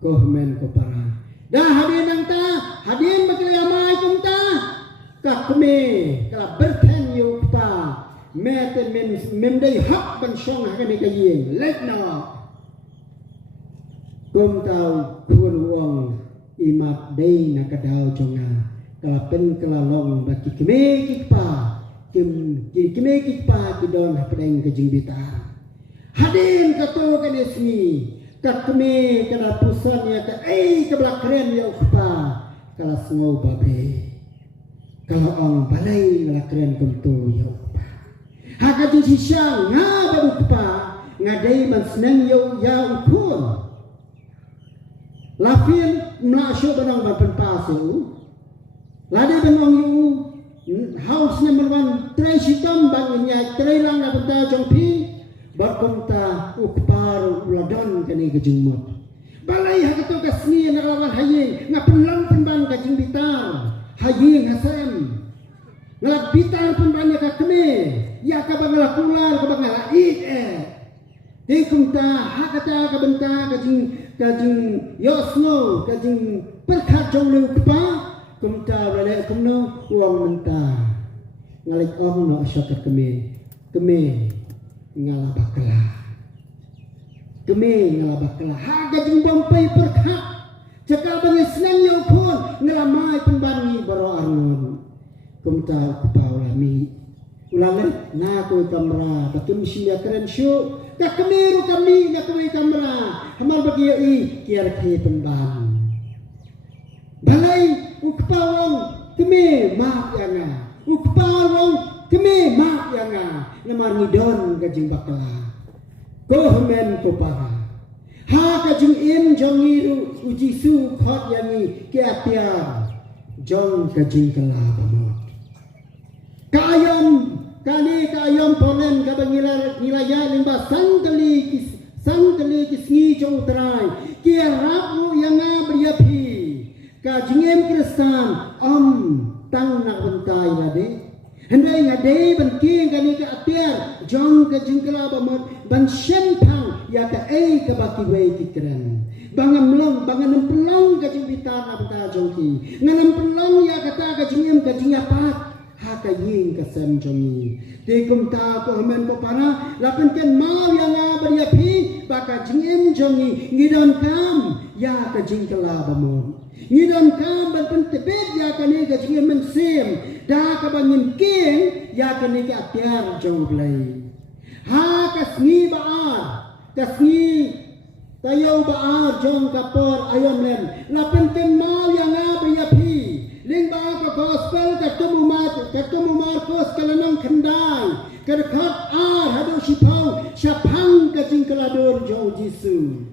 Gohamen ko para dah hadin nang ta hadin bakya mai kumta kakme ka berthen yu ta meten men dei hak ban song hakani ka yin let no kum tau kun wong imat dei na kadau jonga kala pen kala long baki kme kikpa kime kikpa kidon pedeng kejing bita hadin kato kanesni kakme kana pusan ya ka ke belakren ya ukpa kala sngau babe kala ong balai belakren kuntu ya ukpa haka jing sisang nga babukpa ngadai man seneng ya ukun lafin mlasyo banang ban pasu lade banong yu house number 1 tray sitam bangnya tray lang na punta jongpi berkunta ukpar uladon kani kejumut balai hakato kasni na lawan hayin ngapenlang penban kajing bitar hayin hasem ngelak bitar pun banyak kami ya kabanglah kular kabanglah di kumta hakata kabenta kajing yosno kajing perkat jonglu kepa kumta rale kumno uang menta ngalik no asyakat kami ngalabaklah haga jing bompai perkat cakal bangi senang yo pun ngelamai penbangi baro arnon kumta kupawlami ulangan na ko kamera batum siya keren show kakamiru kami na kami kamera hamal bagi i kiar ke penban balai ukpawong kami mak yanga ukpawong kami mak yanga namar ngidon gajing bakala ko men ko para ha kajing im jongiru uji su khot yangi ke apiar jong kajing kala bamot kayam ponen kabangila nilaya limba sangkali kisngi jong terai kia rapu yanga beriapi kajingem kristan tang nak bentai lade hendai ngade benking kani ke apiar jong kajingkala bamot ban sempang ya ka ka baki wei kikren bangan pelong kajing bitar apta jongki nganam pelong ya kata kajingem kajing apat haka yin kasem jongi dikum ta ko men ko para lapen ken mau yang beriapi baka jingem jongi ngidon kam ya ka jingkala bamon ngidon kam ban pen tebet ya ka ni ka jingem mensim da ka bangin king ya ka ni ka tiar jong blai ha ka sngi baar tayo baar jong kapor ayom lem lapen ken mau yang beriapi lingba ka gospel ketemu Markus kalanong kendai kedekat hadu sipau syapang kajing keladur jauh Yesus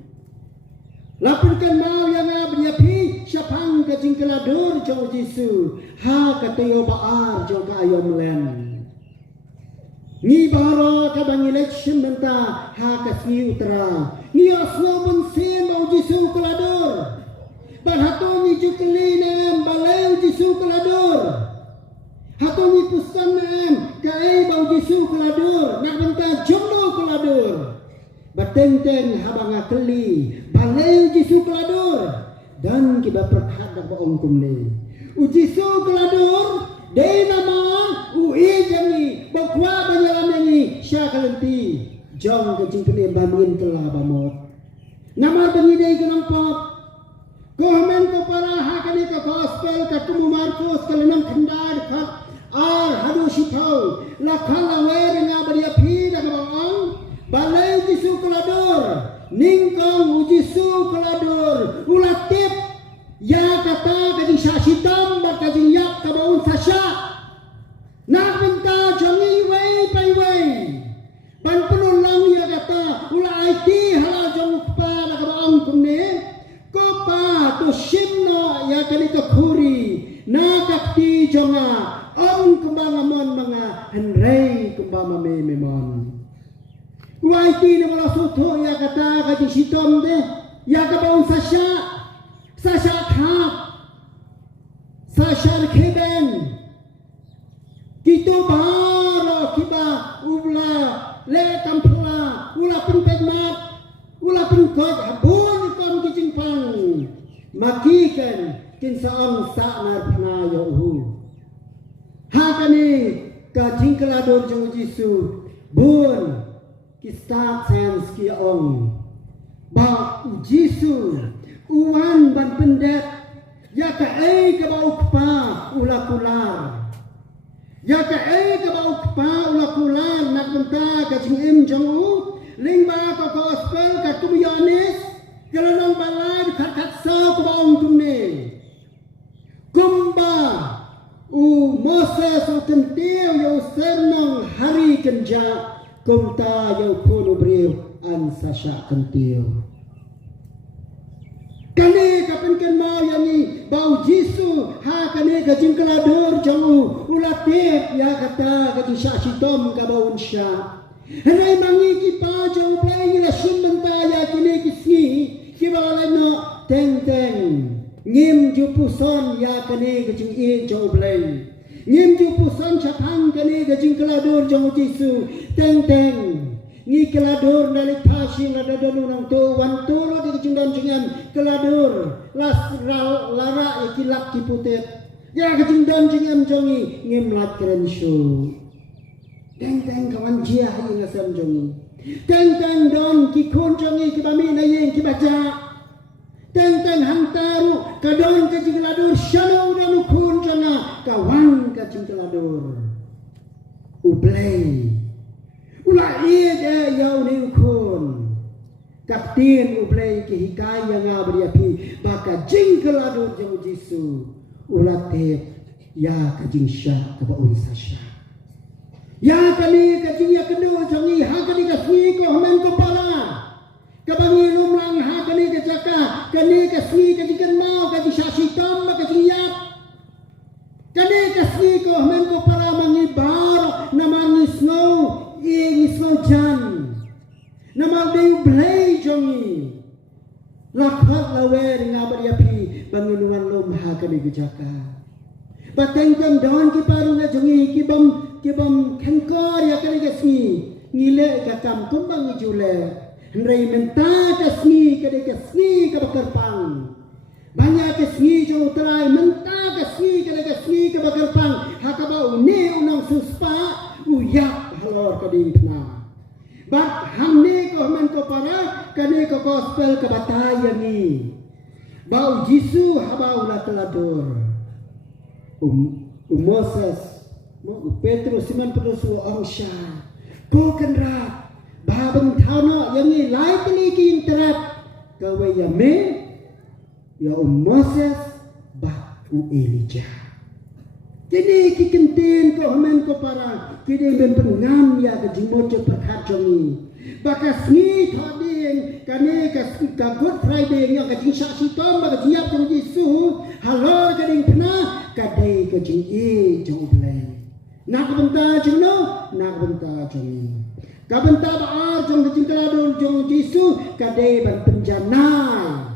lapunkan mau yang beriapi syapang kajing keladur jauh Yesus ha katayo baar jauh ka ayom len ni baro ka bang election benta ha kasni utara ni asno mun sin mau Yesus keladur Hato ni jukli nem balai Jisu keladur. Hato ni pusan nem kai bau Jisu keladur. Nak benta jomno keladur. Bateng-teng habanga keli balai Jisu keladur. Dan kita perhadap baong kumne. Jisu keladur. Dei nama ui jami bakwa banyalan ini syakalenti. Jong kecing kene bamin telah bamot. Nama bengidei kenang pop. Komen ko para hakani ka gospel ketemu Markus kalenang kendar kat hadu sitau la kala wer nga beriapi da bang balai Jisu keladur ningkong Jisu keladur ulatip ya kata kajing syasitam bat kajing yak kabaun sasya nak minta jongi wei pai wei ban penulang ya kata ula IT hala jong pa da kabang kumne kopa to shimno ya kani ka khuri na kakti jonga kembang amon mga henrei kembang memon waiti na wala soto ya kata kaji sitom de ya ka baun sasya thap sasya keben kito baro kiba ubla le kampla ula penpemat ula penkot habun kom kicing pang makikan kin saong saknar pna yohu hakani ka jingkelador jong Jisu bun ki start sense ki ong ba Jisu uan ban pendet ya ka ka bau pa ula kular ya ka bau pa ula kular nak benta ka jing im jong u lingba ka gospel ka tumyonis kalanong balay khat sa ko baong tumne kumba Moses tentiu yo sernong hari kenja kumta yo kuno brio an sasha tentiu kani kapan mau yani bau Jisu ha kani gajing kelador jong ulatip ya kata gajing syasitom ka baun sya henai mangi ki pa jong play la shumbanta ya kini kisni ki balai no teng ngim jupuson ya kani gajing jong play ngim ju pusan chapang kani gajing kelador jong Yesu teng ni kelador dari pasing ada donu nang to wan tolo di gajing dan jengam kelador lara ikilak kiputet ya gajing dan jengam jongi ngim lat keren show teng kawan jia hari ngasam jongi teng don ki kon jongi ki bami na yen ki baca teng hantaru kadon ka jingladur shano dan kun jana kawan ka jingladur ublay ula ide yau ni kun kapten ublay ki hikaya nga beriapi baka jingladur jang Yesu ula te ya ka jingsha ka baun sasha ya kani ka jingya kedo jangi ha kani ka sui ko men ko pala kabangi lumlang ha kani ka jaka kani ka sui ka jikan mau ka jisasi tom ka jiyap kani ka sui ko men ko para mangi bar naman ni snow jan naman de blay jongi lakhat lawer ngabari api banginuan lum ha kani ka jaka bateng don ki paru na jongi ki bam kengkor ya kani ka sui ngile ka kam kumbang jule Hendrai menta kasni kade kasni ke bakarpang banyak kasni jauh terai menta kasni kade kasni ke bakarpang hakaba uni unang suspa uyak halor kading kena bat hamne ko men ko para kane ko gospel ke bataya ni bau Yesu haba ulah telador Moses Petrus Simon Petrus angsha ko kenrat babang thano yang ni lai kini ki interat kawe ya me ya Moses ba Elijah kini ki kentin ko men ko para kini ben pengam ya ke jimot je perkat jongi bakas ni thoding kane ka Good Friday yang ka jing saksi tom ba jiap jong Yesu halor ka ding pna ka dei ka jing jong blai nak benta jeno nak benta jongi kabenta baar jong kelador jong Yesu kadai ban penjanai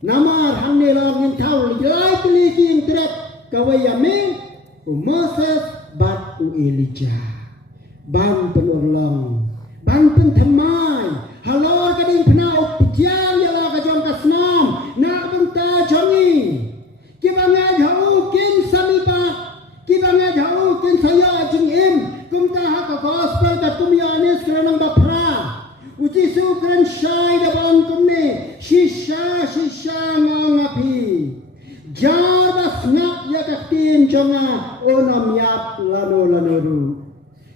namar hangne lor ngin thau lai tli ki intret kawayame Moses bat Elijah ban penolong ban penthamai halor kading pnau pijang ya la ka jong kasnam nak benta jongi kibanga jau kin samibat kibanga jau kin saya jing im kumta ha ka gospel ka tumyanis krenang bapra uji su kren shai da ban kumne shisha ngapi jaba snap ya ka tin jonga onam yap lano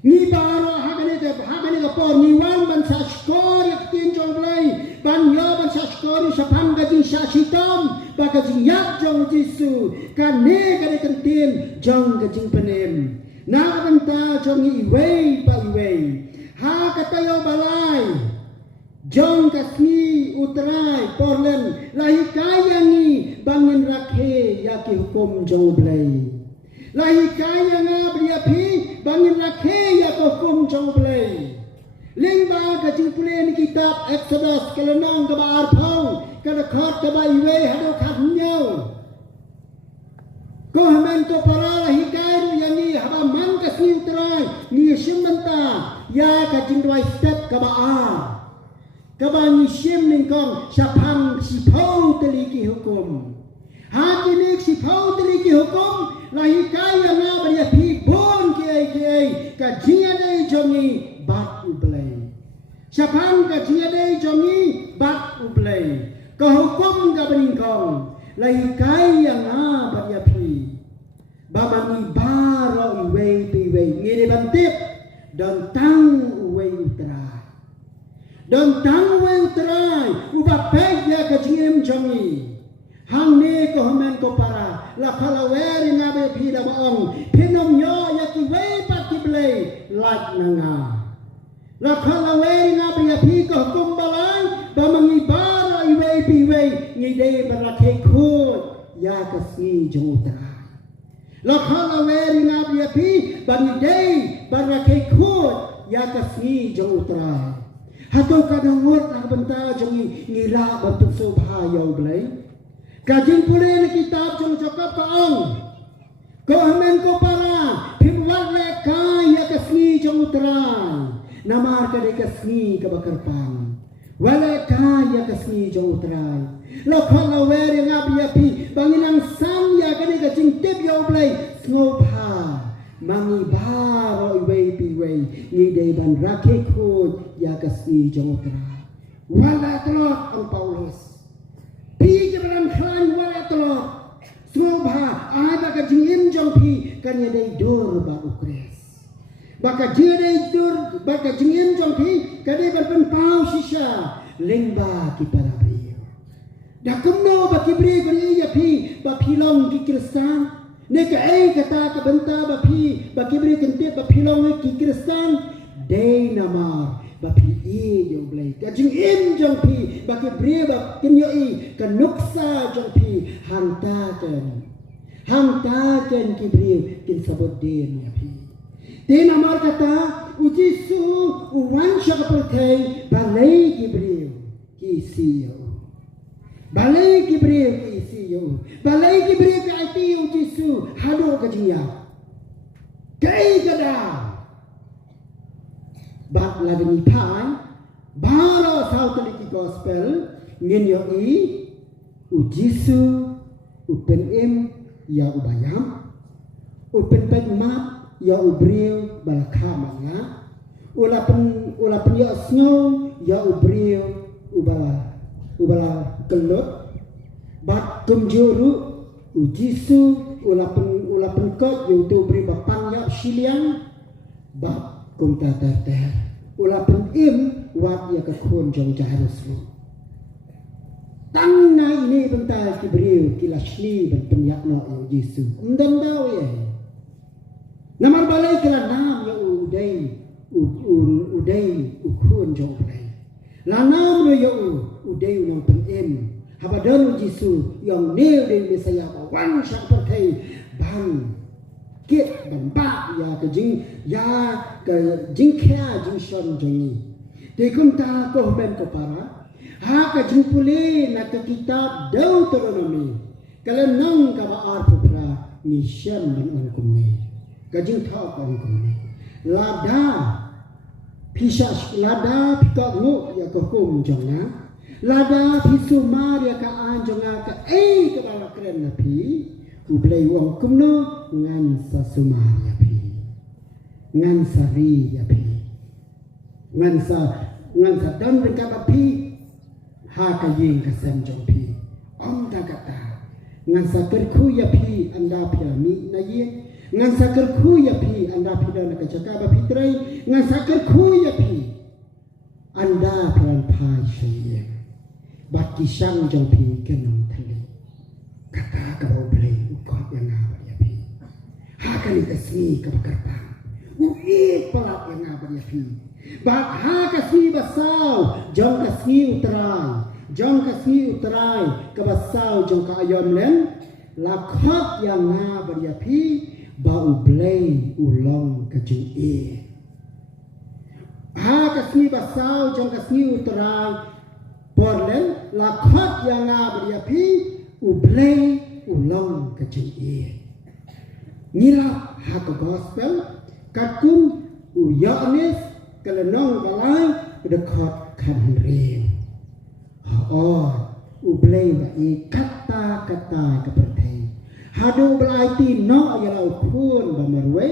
ni baro ha kane ka por ni wan ban sa skor ya tin jong blai ban yo ban sa skor sa pham ka jing sa sitom ba ka jing yap jong Yesu kane ka tin jong ka jing penem na benta jong iwei ha katayo balai jong kasni utrai porlen lahi kayangi bangin rakhe ya ki hukum jong blai lahi kayanga beriapi bangin rakhe ya ki hukum jong blai lingba ka jing pulen kitab Exodus kelenong ka baar phau ka khot ka bai iwei hado khat nyau ko hamen ko para hikairu yangi haba man kasni utrai ni shimanta ya ka jingwai step ka ba ni shim ning kong sapang sipau teliki hukum hati ni sipau teliki hukum la hikaya na bari pi bon ke ka jiade jongi bat ublai sapang ka jiade jongi bat ublai ka hukum ka bening kong la hikaya na bari pi babani baro iwei ngire bantip dan tang uwei utrai dan tang uwei utrai uba peg ya ka jingem jongi hang ne ko homen ko para la khalaweri ngabe phi da baong phinom yo ya ki wei pat ki blei lak nanga la khalaweri ngabe ya phi ko kum balai ba mangi bara iwei pi wei ngide barakhe khot ya ka si jong utrai la khalaweri ngabe ya phi bangi dei barakhe khot ya ka si jong utrai hato kadangot ang benta jongi ngira bentuk sobha yau blai kajing pule ni kitab jong cakap kaong ko amen ko para walaka ya kasni jong utrai namar ka de kasni ka bakarpang walaka ya kasni jong utrai la khala wer ngap ya pi banginang sam ya ka de ka jing tip yo play sngopa mangi baro iwei pi wei ni de ban rakhe ko ya kasni jong utrai wala telot ang Paulus pi jalan klan wala telot sngopa ai ba ka jing im jong pi kan ya de dor ba ukres baka jere dur baka jingin jong pi kade ban pau shisha lengba ki para brio da kumno ba ki brio ko ya pi ba pilong ki kristan ne ka ai kata ka banta ba pi ba ki brio kente ba pilong ki kristan de nama ba pi e jong blai ka jingin jong pi ba ki brio ba kin yo i ka nuksa jong pi hanta ken ki brio kin sabot de ya pi Din amar kata ujisu uwan siya kapatay balay gibriyo ki siyo. Balay gibriyo ki siyo. Balay gibriyo ka iti ujisu hado ka jiya. Kay kada. Bat ladang ipay baro sa utaliki gospel nginyo i ujisu upen im ya ubayam upen pagmat ya ubriu balakha manga ulapan ya snow ya ubriu ubala kelut bat kumjuru ujisu ulapan kot yang tu beri bapang ya siliang bat kum tatar ulapan im wat ya kakun jong jaharusmu tang na ini bentar kibriu kilasli ban penyak no ya ujisu ndam daw ya namar balai kala nam ya udai ukun jong play la nam ya udai unang penem habadan jisu yang nil de mesaya wan sak pertai ban kit ban ba ya ke jing kha jing son jongi de kum ta ko ben ko para ha ka jing pule na ke kitab Deuteronomy kala nang ka ba ar pupra ni shem ban on kumne kajing thao kan kumne lada pisas lada pikak nguk ya ko kum jonga lada pisumar ya ka an jonga ka ke bala kren na pi ku blai wong kumno ngan sa sumar ya pi ngan sa ri ya pi ngan sa dan ka ba pi ha ka yin ka sem jong pi om ta kata ngan sa ker khu ya pi anda pi mi na ye ngan sakar kuya pi anda pidana ka cakaba pitrai ngan sakar kuya pi anda peran pai sheye bat kisang jong pi kenong thale kata ka bau ble ukot yang ngaba ya pi ha ka ni kasmi ka bakarpa uik palak yang ngaba ya pi bat ha kasmi basau jong kasmi utrai ka basau jong ka ayom len lakot yang ngaba ya pi bau blay ulong kajing e ha kasmi basau jong kasmi utrai porlen lakot yang ngabar pi ublay ulong kajing e nilap ha ka gospel kakum uyanes kalenong balai dekot kan rem ha ublay ba e kata kepertai hadu berarti no ya lau pun bamarwe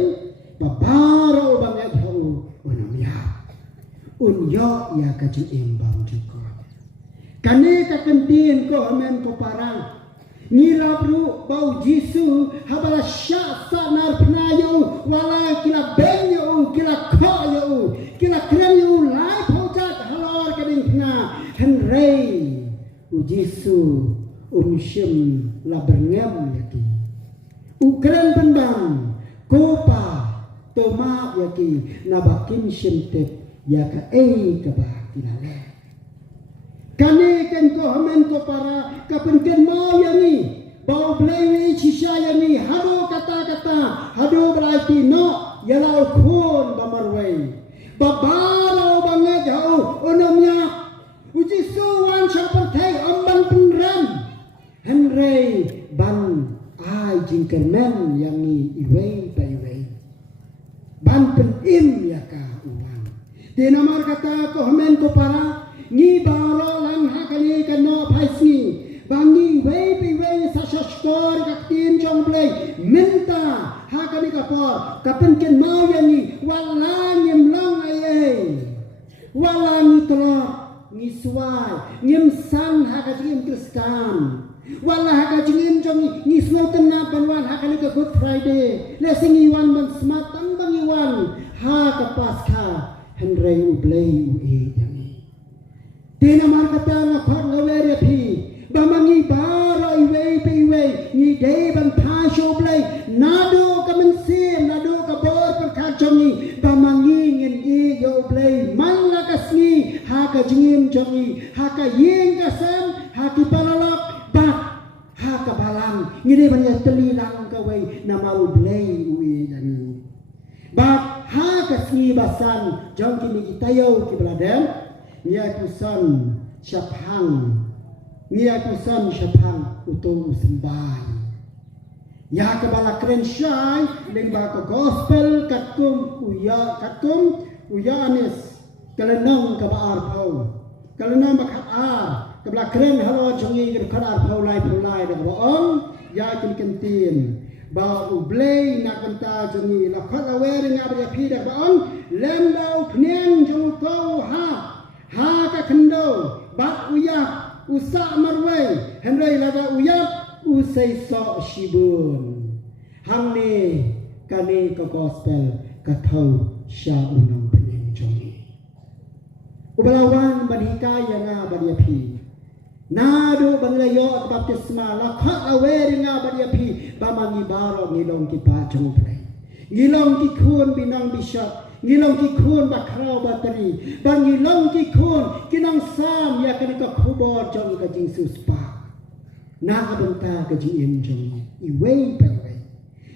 babaro banget hau wanamya unyo ya kajing imbang juga kane ka kentin ko amen ko parang nilabru bau jisu habala sya sanar pnayo wala kila benyo kila koyo kila krenyo lai pojat halor kading pna henrei ujisu shim la berngem yaki ukren pendam kopa toma yaki nabakin shimtep yaka ka ba tinale kane ken ko hamen ko para kapen mau yani bau blei chisha yani hado kata hado berarti no yala khon bamarwei babaro banget jauh onomnya uji suwan sapertai amban penram Henry ban ai jingkermen yang ni iwei pa iwei uang. Di nomor kata komen ko para ni baro lang hakali kano paisni. Bangi wei sa skor ka tin chong play minta hakali ka por kapen ken mau yang ni wala ngim long ai wala ni tlo ni swai ngim san hakali ngim kristan wala hakali ngim chong ni snow tena panwan hakali ka good friday le singi wan ban smart tan bangi wan ha ka paskha henrei u play u e yang ni tina mar kata na khot ngawere phi bamangi bara iwe ni day ban tha show play nado kamen sim nado ka bor per kha chongi bamangi ngin e yo play man la kasni ha ka jingim chongi ha ka yeng ka sam ha ki palalak ba ha ka balang ngide ban ya teli lang ka wei na mau play ui yani ba ha ka sni basan jong ki ni tayo ki bladem nia kusan syapang Nia kusan syapang utung sembai. Ya kebala keren syai lengba ke gospel katum uya anis kelenang ke baar pau. Kelenang bakat ar kebala keren halo jongi ke kadar pau lai dak baong ya kentin. Ba ublei nak kenta jongi la khat awer ngab ya pi dak baong lembau pneng jong ko ha ka kendo ba uya usak marwai henry lada uyap usai so shibun hang ni kani ke gospel kathau sya unang pening jongi ubalawan badika yang badia pi nado banglayo baptisma la khat awe ringa badia pi bamangi baro ngilong ki pa jong play ngilong ki khun binang bishop ngilong ki khun ba khrau bateri bang ngilong ki khun kinang sam ya kani ka khubor jong ka jing sus pa na abanta ka jing jong I wei pa wei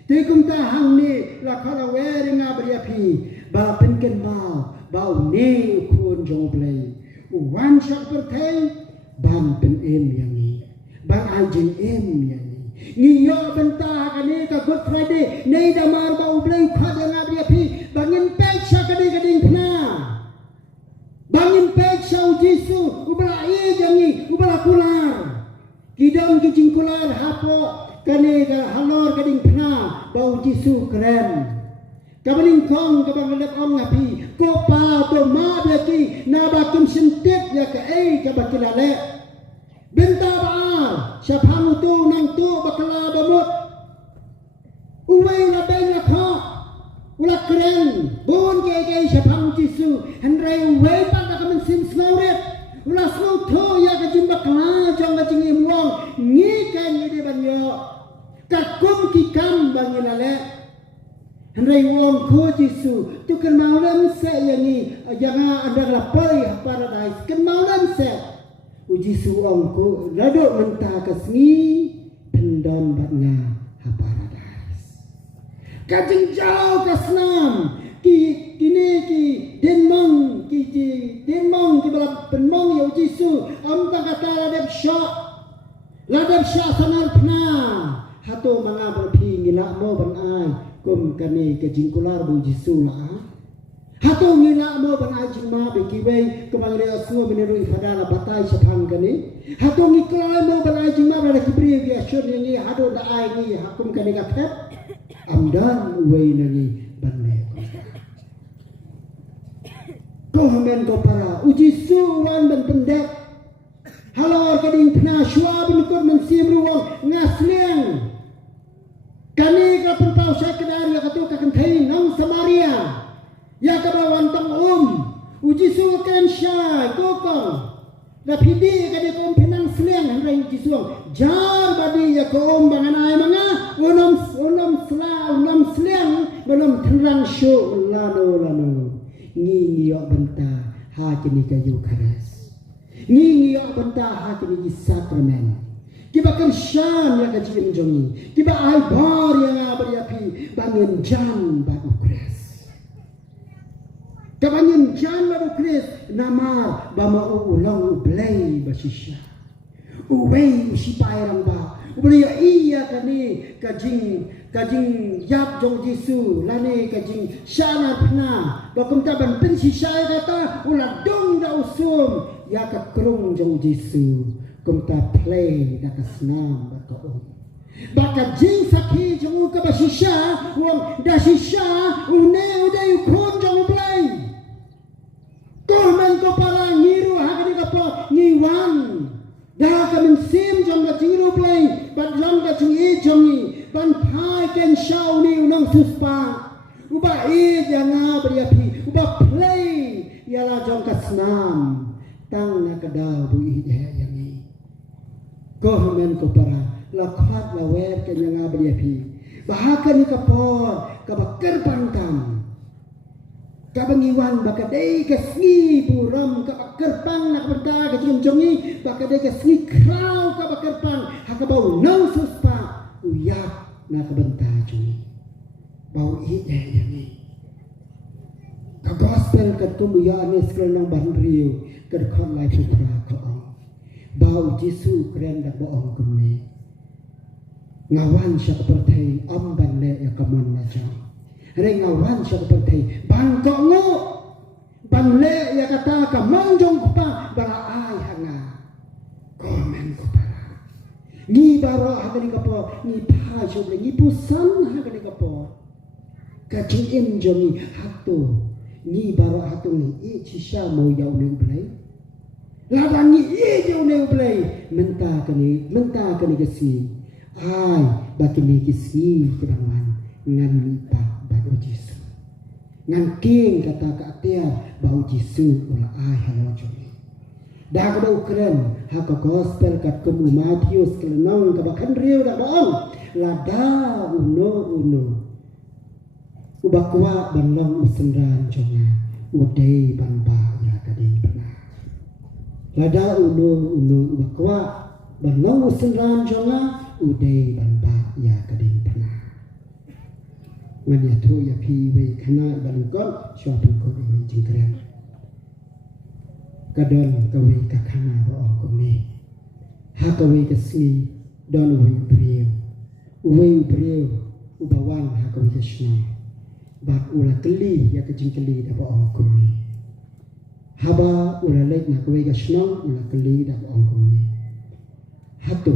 te kum ta hang ni la khala we ringa bria phi ba pen ken ma ba ne khun jong play wan shot per thai ban pen em yang ni ban ai jing em yang ni ngiyo benta kani ka good friday nei da mar ba ublei khada nga bria phi bangin pecha kading pna bangin pecha ujisu ubra ie jangi ubra kular kidang kijing kular hapo kani ga halor kading pna ba ujisu keren kabaling kong kabang lek ong ngapi ko pa to ma beki na ba kum sintit ya ka ei ka bakilale benta ba syapang tu nang tu bakala bamut uwei na ben na kho ulah keren bon ke syapang jisu henrei uwei pa ka men sim snauret ulah snau tho ya ka jim bakala jong ka jing imwong ngi kan ni ban yo ka kum ki kam bangilale henrei wong ko jisu tu kan maulam se yani yang ada lapai paradise kan maulam se ujisu ong ko rado menta kasni pendon batnya ha paradise kajing jauh kasnam kini ki denmong ki balap penmong ya ujisu am ta kata ladab sya sanar pna hato manga berpi ngila mo ban ai kum kani ke jingkular bu jisu la hato ngila mo ban ai jingma be kiwei kemang le asu mineru ifadala batai syapang kani hato ngikla mo ban ai jingma ba kibri bi asyur ni hato da ai ni hakum kani ka phet amdan wei nani banne ko hamen ko para ujisu wan ban pendek halor kading pna shwa bin ko men sim ruwang ngasleng kani ka pentau sekedar ya katu ka kenthai nang Samaria ya ka bawan tang ujisu kan syai kokong da pidi ka de kom penang sleng hanrai ujisu jar badi ya ko banganai manga unam sleng belum terang syo lano ngi yo benta ha kini ka Eucharis ngi yo benta ha kini sakramen kiba kan syam ya kajin jongi kiba ai bar ya beriapi bangun jan batu kres kabangun jan batu kres nama bama ulang ublei basisya uwei usipai ramba ubli iya kani kajing kajing yap jong Yesu lani kajing syana pna bakum taban pensi syai kata ulah dong da usum ya ka krung jong Yesu kum ta play da kasnam ba ka baka jing sakhi jong ka basisha wong da sisha une ude ukon jong play Komen ko para ngiru hakani ka po ngiwan dah ka mensim jong ka jiru play bat lam ka jing e jong ni ban phai ken shau ni unang suspa uba e janga beriapi uba play yala jong ka snam tang na ka daw bu i yang ni komen ko para la khat la wer ken janga beriapi bahaka ni ka po ka bakar pangkam kabangiwan bakadai kasni buram ka kerpang nak berta ka jong-jongi bakadai kasni krau ka kerpang hakabau nau suspa uyak nak benta jongi bau i yani ka gospel ka tumbuya ni skrenang bandriu ka khon lai pura ka ong bau Yesu kren da boong kumni ngawan sya perthai om ban le ya kamon na jang rengawan siya kapatay bangko ngo banle ya kata ka mangjong pa bara ay hanga komen ko para ni baro hagani ka po ni pa siya ni pusan hagani ka po kajing im jongi hato ni baro hato ni i chisha mo yaw ne ublay laban ni i yaw ne ublay menta kani kasi ay bakini kisi kebangan ngan lipa bau Yesu ngan king kata ka atia bau Yesu ulah ai halo joni dah ka dau kren ha ka gospel kat kum Matius kelenong ka bakan riu da baon la da uno ubakwa banlong usendran jonga udai ban ba ya ka ding pernah la da uno ubakwa banlong usendran jonga udai ban ba ya ka ding pernahวันยาทุยาพีเวคณะบันก้อนชอบเป็นคนอื่นจริงกระนั้นกระเดินกระเวกขณะรออกคนนี้หากระเวกสีดอนเวเปรียวอุบาวันหากระเวกชนะบากอุลากลียากจริงกลีดับออกคนนี้ฮาบาอุลาเล็กนักเวกชนะอุลากลีดับออกคนนี้ฮัตุ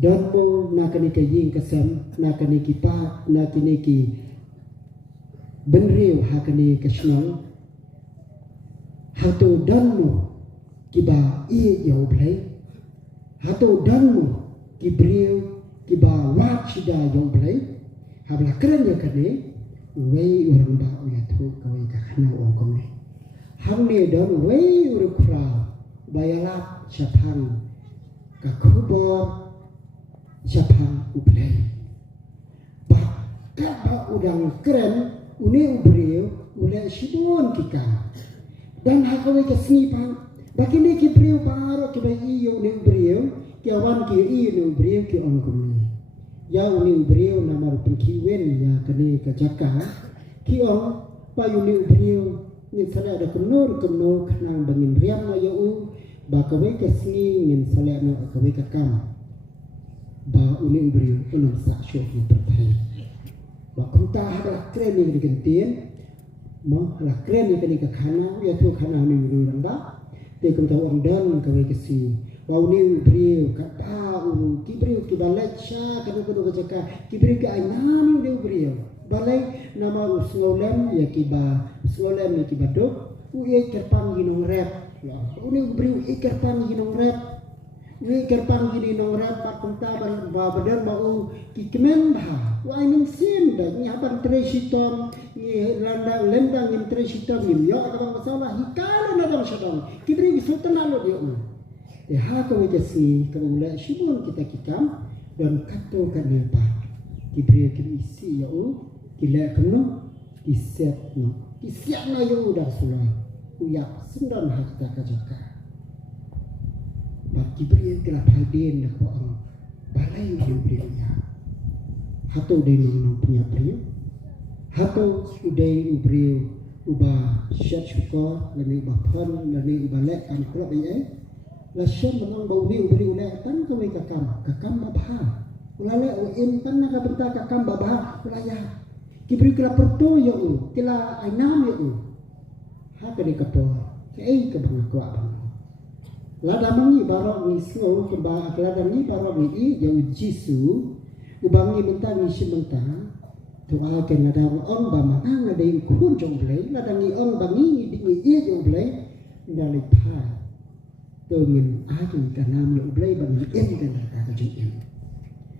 dan mo nakani kaying kasam nakani kipa nakani ki benriu hakani kasnal hato dan mo kiba i yau blai hato dan mo kibriu kiba wat sida yau blai habla keren ya kane wei urang ba ya thu kawai ka khana o komne hamne dan wei urukra bayalap syapang ka khubor Siapang ublay Bakal udang keren Une ubriu Ule sibun kika Dan hakawai kesnipang Bakini kibriu paro kibai iyo une ubriu Kiawan ki iyo une ubriu ki on kumni Ya une ubriu namar pengkiwen Ya kani kajaka Ki on payu une ubriu Ngin salai ada kenur Kenang bangin riam na yau Bakawai kesni Ngin salai na akawai kakam ba uni ubri unang sa syok ni pertai ba kunta habla kren ni digentien mo la kren ni kani ka khana ya thu khana ni urang ba te kunta wang dan ka we kesi ba uni ubri ka ta u kibri ki balai cha ka ka jaka kibri ka ainam ni ubri balai nama usngolem ya kiba usngolem ni kibadok u e kerpang ginong rep ya uni ubri e kerpang ginong rep ni kerpang gini nongrat pat kunta ban ba badan bau kikmen ba wai min sim da ni haban tresiton ni landa lendang ni tresiton ni yo ka bang masalah hikalo na dang sadang kibri bisutan alo dia ha ka we kasi ka ula shibun kita kikam dan kato ka ni pa kibri isi yo kila keno kiset na yo udah sulah uyak sendan hakta ka jaka Bagi beri telah hadir nak orang balai dia beri ya. Hato dia menang punya beri. Hato udai beri ubah syat syukur lani ubah pon lani ubah lek kan kelak dia. Lasyan menang bau ni beri ulek tan kami kakam mabha. ulale o im tan na ka benta ka kam baba ulaya kibri kala porto yo u kila ainam yo u ha ka de ka po ke ei ka bang ko abang lada mangi barok ni snow ke ba lada ni barok ni i yang jisu ubangi benta ni simenta tu a ke lada on ba manang ada yang kun jong blai lada ni on bangi ni ni i jong blai ndale pha to ngin a jong ka nam yo blai bang ni en ka lada ka jing en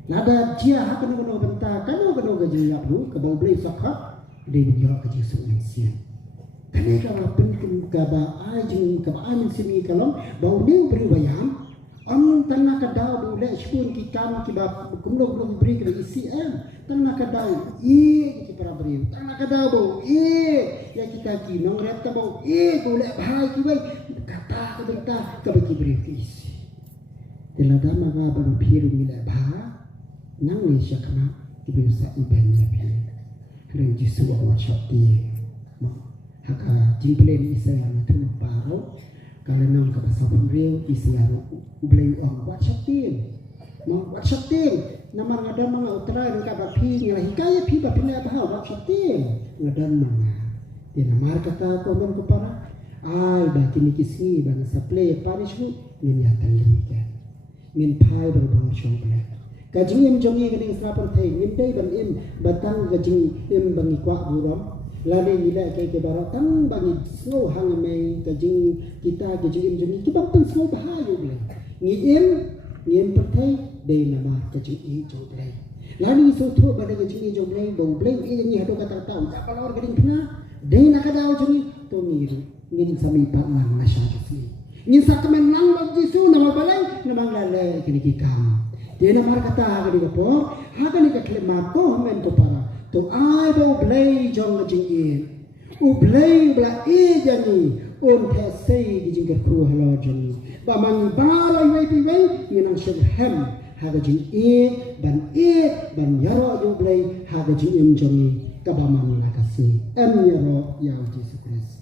lada dia ha kana kono benta kana kono ka jing ya bu ka bau blai sakha de ni yo ka jisu ni sian kani kala penkin ka ba ajing ka ba amin sini kalom bau ni beri bayam am tanna ka daw du le shpun ki kam ki ba kumlo kumlo beri ka isi am tanna ka daw i ki para beri tanna ka daw bo i ya kita ki nong ret ka bo i tu le bhai ki bai kata ka benta ka ba ki beri ki isi telada ma ga ba phiru ni le bha nang ni shakna ki bi sa iben ya phi kren jisu wa shakti haka jingplen Israel tu paro kalau nang ka bahasa Pemriu Israel bleu on WhatsAppin mau WhatsAppin nama ngada mga utara ka ba phi ngala hikaya phi ba pila ba WhatsAppin ngadan mga dinamar kata ko ben ko para ai ba kini kisni ba sa play parish ko ngin ya talim ka ngin phai ba ba shong ble ka jing jongi ka ding sa par thai ngin dei ban im batang ka jing im bangi kwa buram lari nila ke baratan bagi slow hang mai ka jing kita ke jing jing kita pun slow bahayu ble ngiem perthai de nama ka jing i jong ble lari so tho ba de jing jong ble bo ble i ni hado ka ta ta ka lor gading phna de na ka daw jing to miru ngin sami pa mang na sha si ngin sa kamen lang ba jisu nama balai nama lale kini ki kam de na mar kata ga di ko ha ka ni ka klema ko men to para to ai bo blai jong jing in u blai bla e jani on the sei di jing kru halo jani ba mang ba lai wei pi wei ni nang shen hem ha ga jing e ban yaro jo blai ha ga jing im jong ka ba mang la ka si em yaro ya Jesus Christ